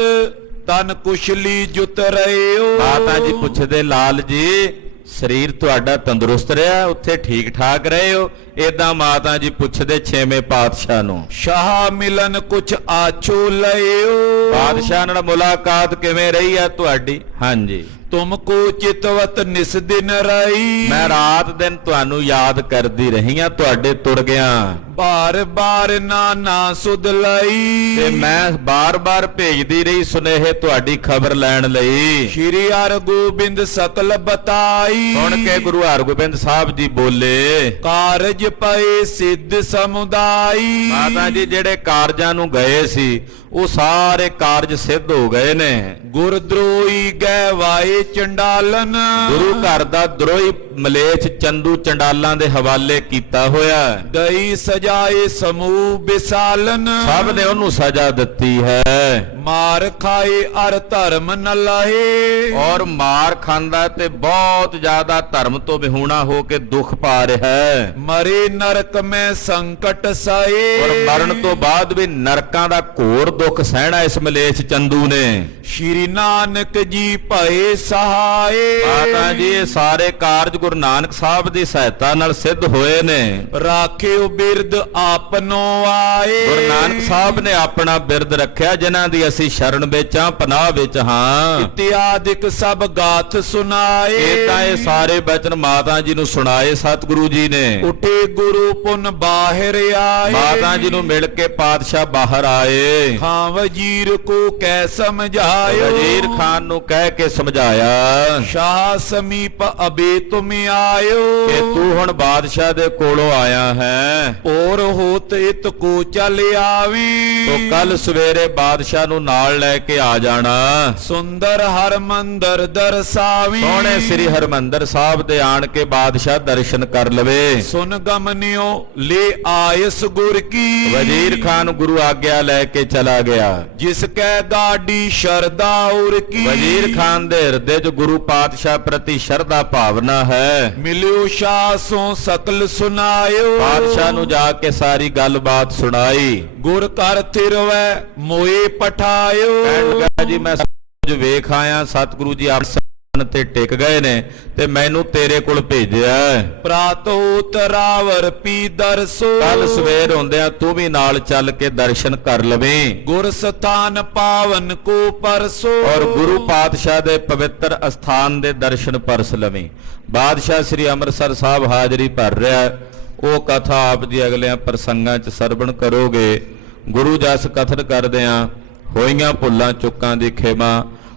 ਤਨ ਕੁਸ਼ਲੀ ਜੁਤ ਰਹਿਓ। ਮਾਤਾ ਜੀ ਪੁੱਛਦੇ ਲਾਲ ਜੀ ਸਰੀਰ ਤੁਹਾਡਾ ਤੰਦਰੁਸਤ ਰਿਹਾ, ਉੱਥੇ ਠੀਕ ਠਾਕ ਰਹੇ ਹੋ? ਏਦਾਂ ਮਾਤਾ ਜੀ ਪੁੱਛਦੇ 6ਵੇਂ ਪਾਤਸ਼ਾਹ ਨੂੰ। ਸ਼ਾਹ ਮਿਲਨ ਕੁਛ ਆਛੋ ਲਇਓ। ਬਾਦਸ਼ਾਹ ਨਾਲ ਮੁਲਾਕਾਤ ਕਿਵੇਂ ਰਹੀ ਆ ਤੁਹਾਡੀ? ਹਾਂਜੀ। ਤੁਮਕੋ ਚਿਤਵਤ ਨਿਸ ਦਿਨ ਰਹੀ। ਮੈਂ ਰਾਤ ਦਿਨ ਤੁਹਾਨੂੰ ਯਾਦ ਕਰਦੀ ਰਹੀ ਆ, ਤੁਹਾਡੇ ਤੁਰ ਗਿਆ। ਬਾਰ ਨਾ ਸੁਧ ਲਈ। ਤੇ ਮੈਂ ਬਾਰ ਭੇਜਦੀ ਰਹੀ ਸੁਨੇਹੇ ਤੁਹਾਡੀ ਖਬਰ ਲੈਣ ਲਈ। ਸ਼੍ਰੀ ਹਰਗੋਬਿੰਦ ਸਕਲ ਬਤਾਈ। ਸੁਣ ਕੇ ਗੁਰੂ ਹਰਗੋਬਿੰਦ ਸਾਹਿਬ ਜੀ ਬੋਲੇ ਕਾਰਜ ਪਏ ਸਿੱਧ ਸਮੁਦਾਈ। ਮਾਤਾ ਜੀ ਜਿਹੜੇ ਕਾਰਜਾਂ ਨੂੰ ਗਏ ਸੀ ਉਹ ਸਾਰੇ ਕਾਰਜ ਸਿੱਧ ਹੋ ਗਏ ਨੇ। ਗੁਰਦਰੋਹੀ ਗਏ ਵਾਏ ਚੰਡਾਲਨ। ਗੁਰੂ ਘਰ ਦਾ ਦਰੋਹੀ ਮਲੇਛ ਚੰਦੂ ਚੰਡਾਲਾਂ ਦੇ ਹਵਾਲੇ ਕੀਤਾ ਹੋਇਆ। ਦਈ ਸਜਾਏ ਸਮੂਹ ਬਿਸਾਲਨ। ਸਭ ਨੇ ਉਹਨੂੰ ਸਜ਼ਾ ਦਿੱਤੀ ਹੈ। ਮਾਰ ਖਾਏ ਅਰ ਧਰਮ ਨ ਲਾਹੇ। ਔਰ ਮਾਰ ਖਾਂਦਾ ਤੇ ਬਹੁਤ ਜ਼ਿਆਦਾ ਧਰਮ ਤੋਂ ਵਿਹੂਣਾ ਹੋ ਕੇ ਦੁੱਖ ਪਾ ਰਿਹਾ ਹੈ। ਮਰੇ ਨਰਕ ਮੈਂ ਸੰਕਟ ਸਾਏ। ਔਰ ਮਰਨ ਤੋਂ ਬਾਅਦ ਵੀ ਨਰਕਾਂ ਦਾ ਘੋਰ ਦੁੱਖ ਸਹਿਣਾ ਇਸ ਮਲੇਛ ਚੰਦੂ ਨੇ। ਸ਼੍ਰੀ ਨਾਨਕ ਜੀ ਭਏ ਸਹਾਏ। ਮਾਤਾ ਜੀ ਇਹ ਸਾਰੇ ਕਾਰਜ ਗੁਰੂ ਨਾਨਕ ਸਾਹਿਬ ਦੀ ਸਹਾਇਤਾ ਨਾਲ ਸਿੱਧ ਹੋਏ ਨੇ। ਰਾਖਿਓ ਬਿਰਦ ਆਪਨੋ ਆਏ। ਗੁਰੂ ਨਾਨਕ ਸਾਹਿਬ ਨੇ ਆਪਣਾ ਬਿਰਦ ਰੱਖਿਆ ਜਿਨ੍ਹਾਂ ਦੀ ਅਸੀਂ ਸ਼ਰਨ ਵਿੱਚ ਹਾਂ, ਪਨਾਹ ਵਿੱਚ ਹਾਂ। ਇਤਿਆਦਿਕ ਸਭ ਗਾਥ ਸੁਨਾਏ। ਇਹ ਸਾਰੇ ਬਚਨ ਮਾਤਾ ਜੀ ਨੂੰ ਸੁਣਾਏ ਸਤਿਗੁਰੂ ਜੀ ਨੇ। ਉਠੇ ਗੁਰੂ ਪੁਨ ਬਾਹਿਰ ਆਏ। ਮਾਤਾ ਜੀ ਨੂੰ ਮਿਲ ਕੇ ਪਾਤਸ਼ਾਹ ਬਾਹਰ ਆਏ। ਖਾਂ ਵਜ਼ੀਰ ਕੋ ਕਹਿ ਸਮਝਾਇਓ। ਵਜ਼ੀਰ ਖਾਨ ਨੂੰ ਕਹਿ ਕੇ ਸਮਝਾਇਆ ਸ਼ਾਹ ਸਮੀਪ ਅਬੇ ਤੁਮ ਆਇਓ। ਕਿ ਤੂੰ ਹੁਣ ਬਾਦਸ਼ਾਹ ਦੇ ਕੋਲੋਂ ਆਇਆ ਹੈ। ਔਰ ਹੋਤ ਇਤ ਕੋ ਚੱਲ ਆਵੀਂ। ਤੋ ਕੱਲ ਸਵੇਰੇ ਬਾਦਸ਼ਾਹ ਨੂੰ ਨਾਲ ਲੈ ਕੇ ਆ ਜਾਣਾ। ਸੁੰਦਰ ਹਰਮੰਦਰ ਦਰਸਾਵੀਂ। ਸੋਹਣੇ ਸ੍ਰੀ ਹਰਮੰਦਰ ਸਾਹਿਬ ਦੇ ਆਣ ਕੇ ਬਾਦਸ਼ਾਹ ਦਰਸ਼ਨ ਕਰ ਲਵੇ। ਸੁਨ ਗਮਨਿਓ ਲੈ ਆਇਸ ਗੁਰ ਕੀ। ਵਜ਼ੀਰ ਖਾਨ ਗੁਰੂ ਆਗਿਆ ਲੈ ਕੇ ਚਲਾ ਗਿਆ। ਜਿਸ ਕੈ ਗਾਡੀ ਸ਼ਰਦਾ ਉਰ ਕੀ। ਵਜ਼ੀਰ ਖਾਨ ਦੇ ਹਿਰਦੇ 'ਚ ਗੁਰੂ ਪਾਤਸ਼ਾਹ ਪ੍ਰਤੀ ਸ਼ਰਧਾ ਭਾਵਨਾ ਹੈ। ਮਿਲਿਓ ਸ਼ਾਹ ਸੋ ਸਕਲ ਸੁਨਾਇਓ। ਬਾਦਸ਼ਾਹ ਨੂੰ ਜਾ ਕੇ ਸਾਰੀ ਗੱਲਬਾਤ ਸੁਣਾਈ। ਗੁਰ ਕਰ ਥਿਰਵੈ ਮੋਏ ਪਠਾਇਓ। ਕਹਿਣ ਲੱਗਾ ਜੀ ਮੈਂ ਕੁਝ ਵੇਖ ਆਇਆ, ਸਤਿਗੁਰੂ ਜੀ ਆਪ ਤੇ ਟਿਕ ਗਏ ਨੇ ਤੇ ਮੈਨੂੰ ਤੇਰੇ ਕੋਲ ਭੇਜਿਆ। ਪ੍ਰਾਤੋ ਤਰਾਵਰ ਪੀ ਦਰਸੋ। ਕੱਲ ਸਵੇਰ ਹੁੰਦਿਆਂ ਤੂੰ ਵੀ ਨਾਲ ਚੱਲ ਕੇ ਦਰਸ਼ਨ ਕਰ ਲਵੇਂ। ਗੁਰ ਸਥਾਨ ਪਾਵਨ ਕੋ ਪਰਸੋ। ਔਰ ਗੁਰੂ ਪਾਤਸ਼ਾਹ ਦੇ ਪਵਿੱਤਰ ਅਸਥਾਨ ਦੇ ਦਰਸ਼ਨ ਪਰਸ ਲਵੇਂ। ਬਾਦਸ਼ਾਹ ਸ੍ਰੀ ਅੰਮ੍ਰਿਤਸਰ ਸਾਹਿਬ ਹਾਜ਼ਰੀ ਭਰ ਰਿਹਾ, ਉਹ ਕਥਾ ਆਪ ਦੀ ਅਗਲਿਆਂ ਪ੍ਰਸੰਗਾਂ 'ਚ ਸਰਵਣ ਕਰੋਗੇ। ਗੁਰੂ ਜਸ ਕਥਨ ਕਰਦਿਆਂ ਹੋਈਆਂ ਭੁੱਲਾਂ ਚੁੱਕਾਂ ਦੀ ਖਿਮਾ,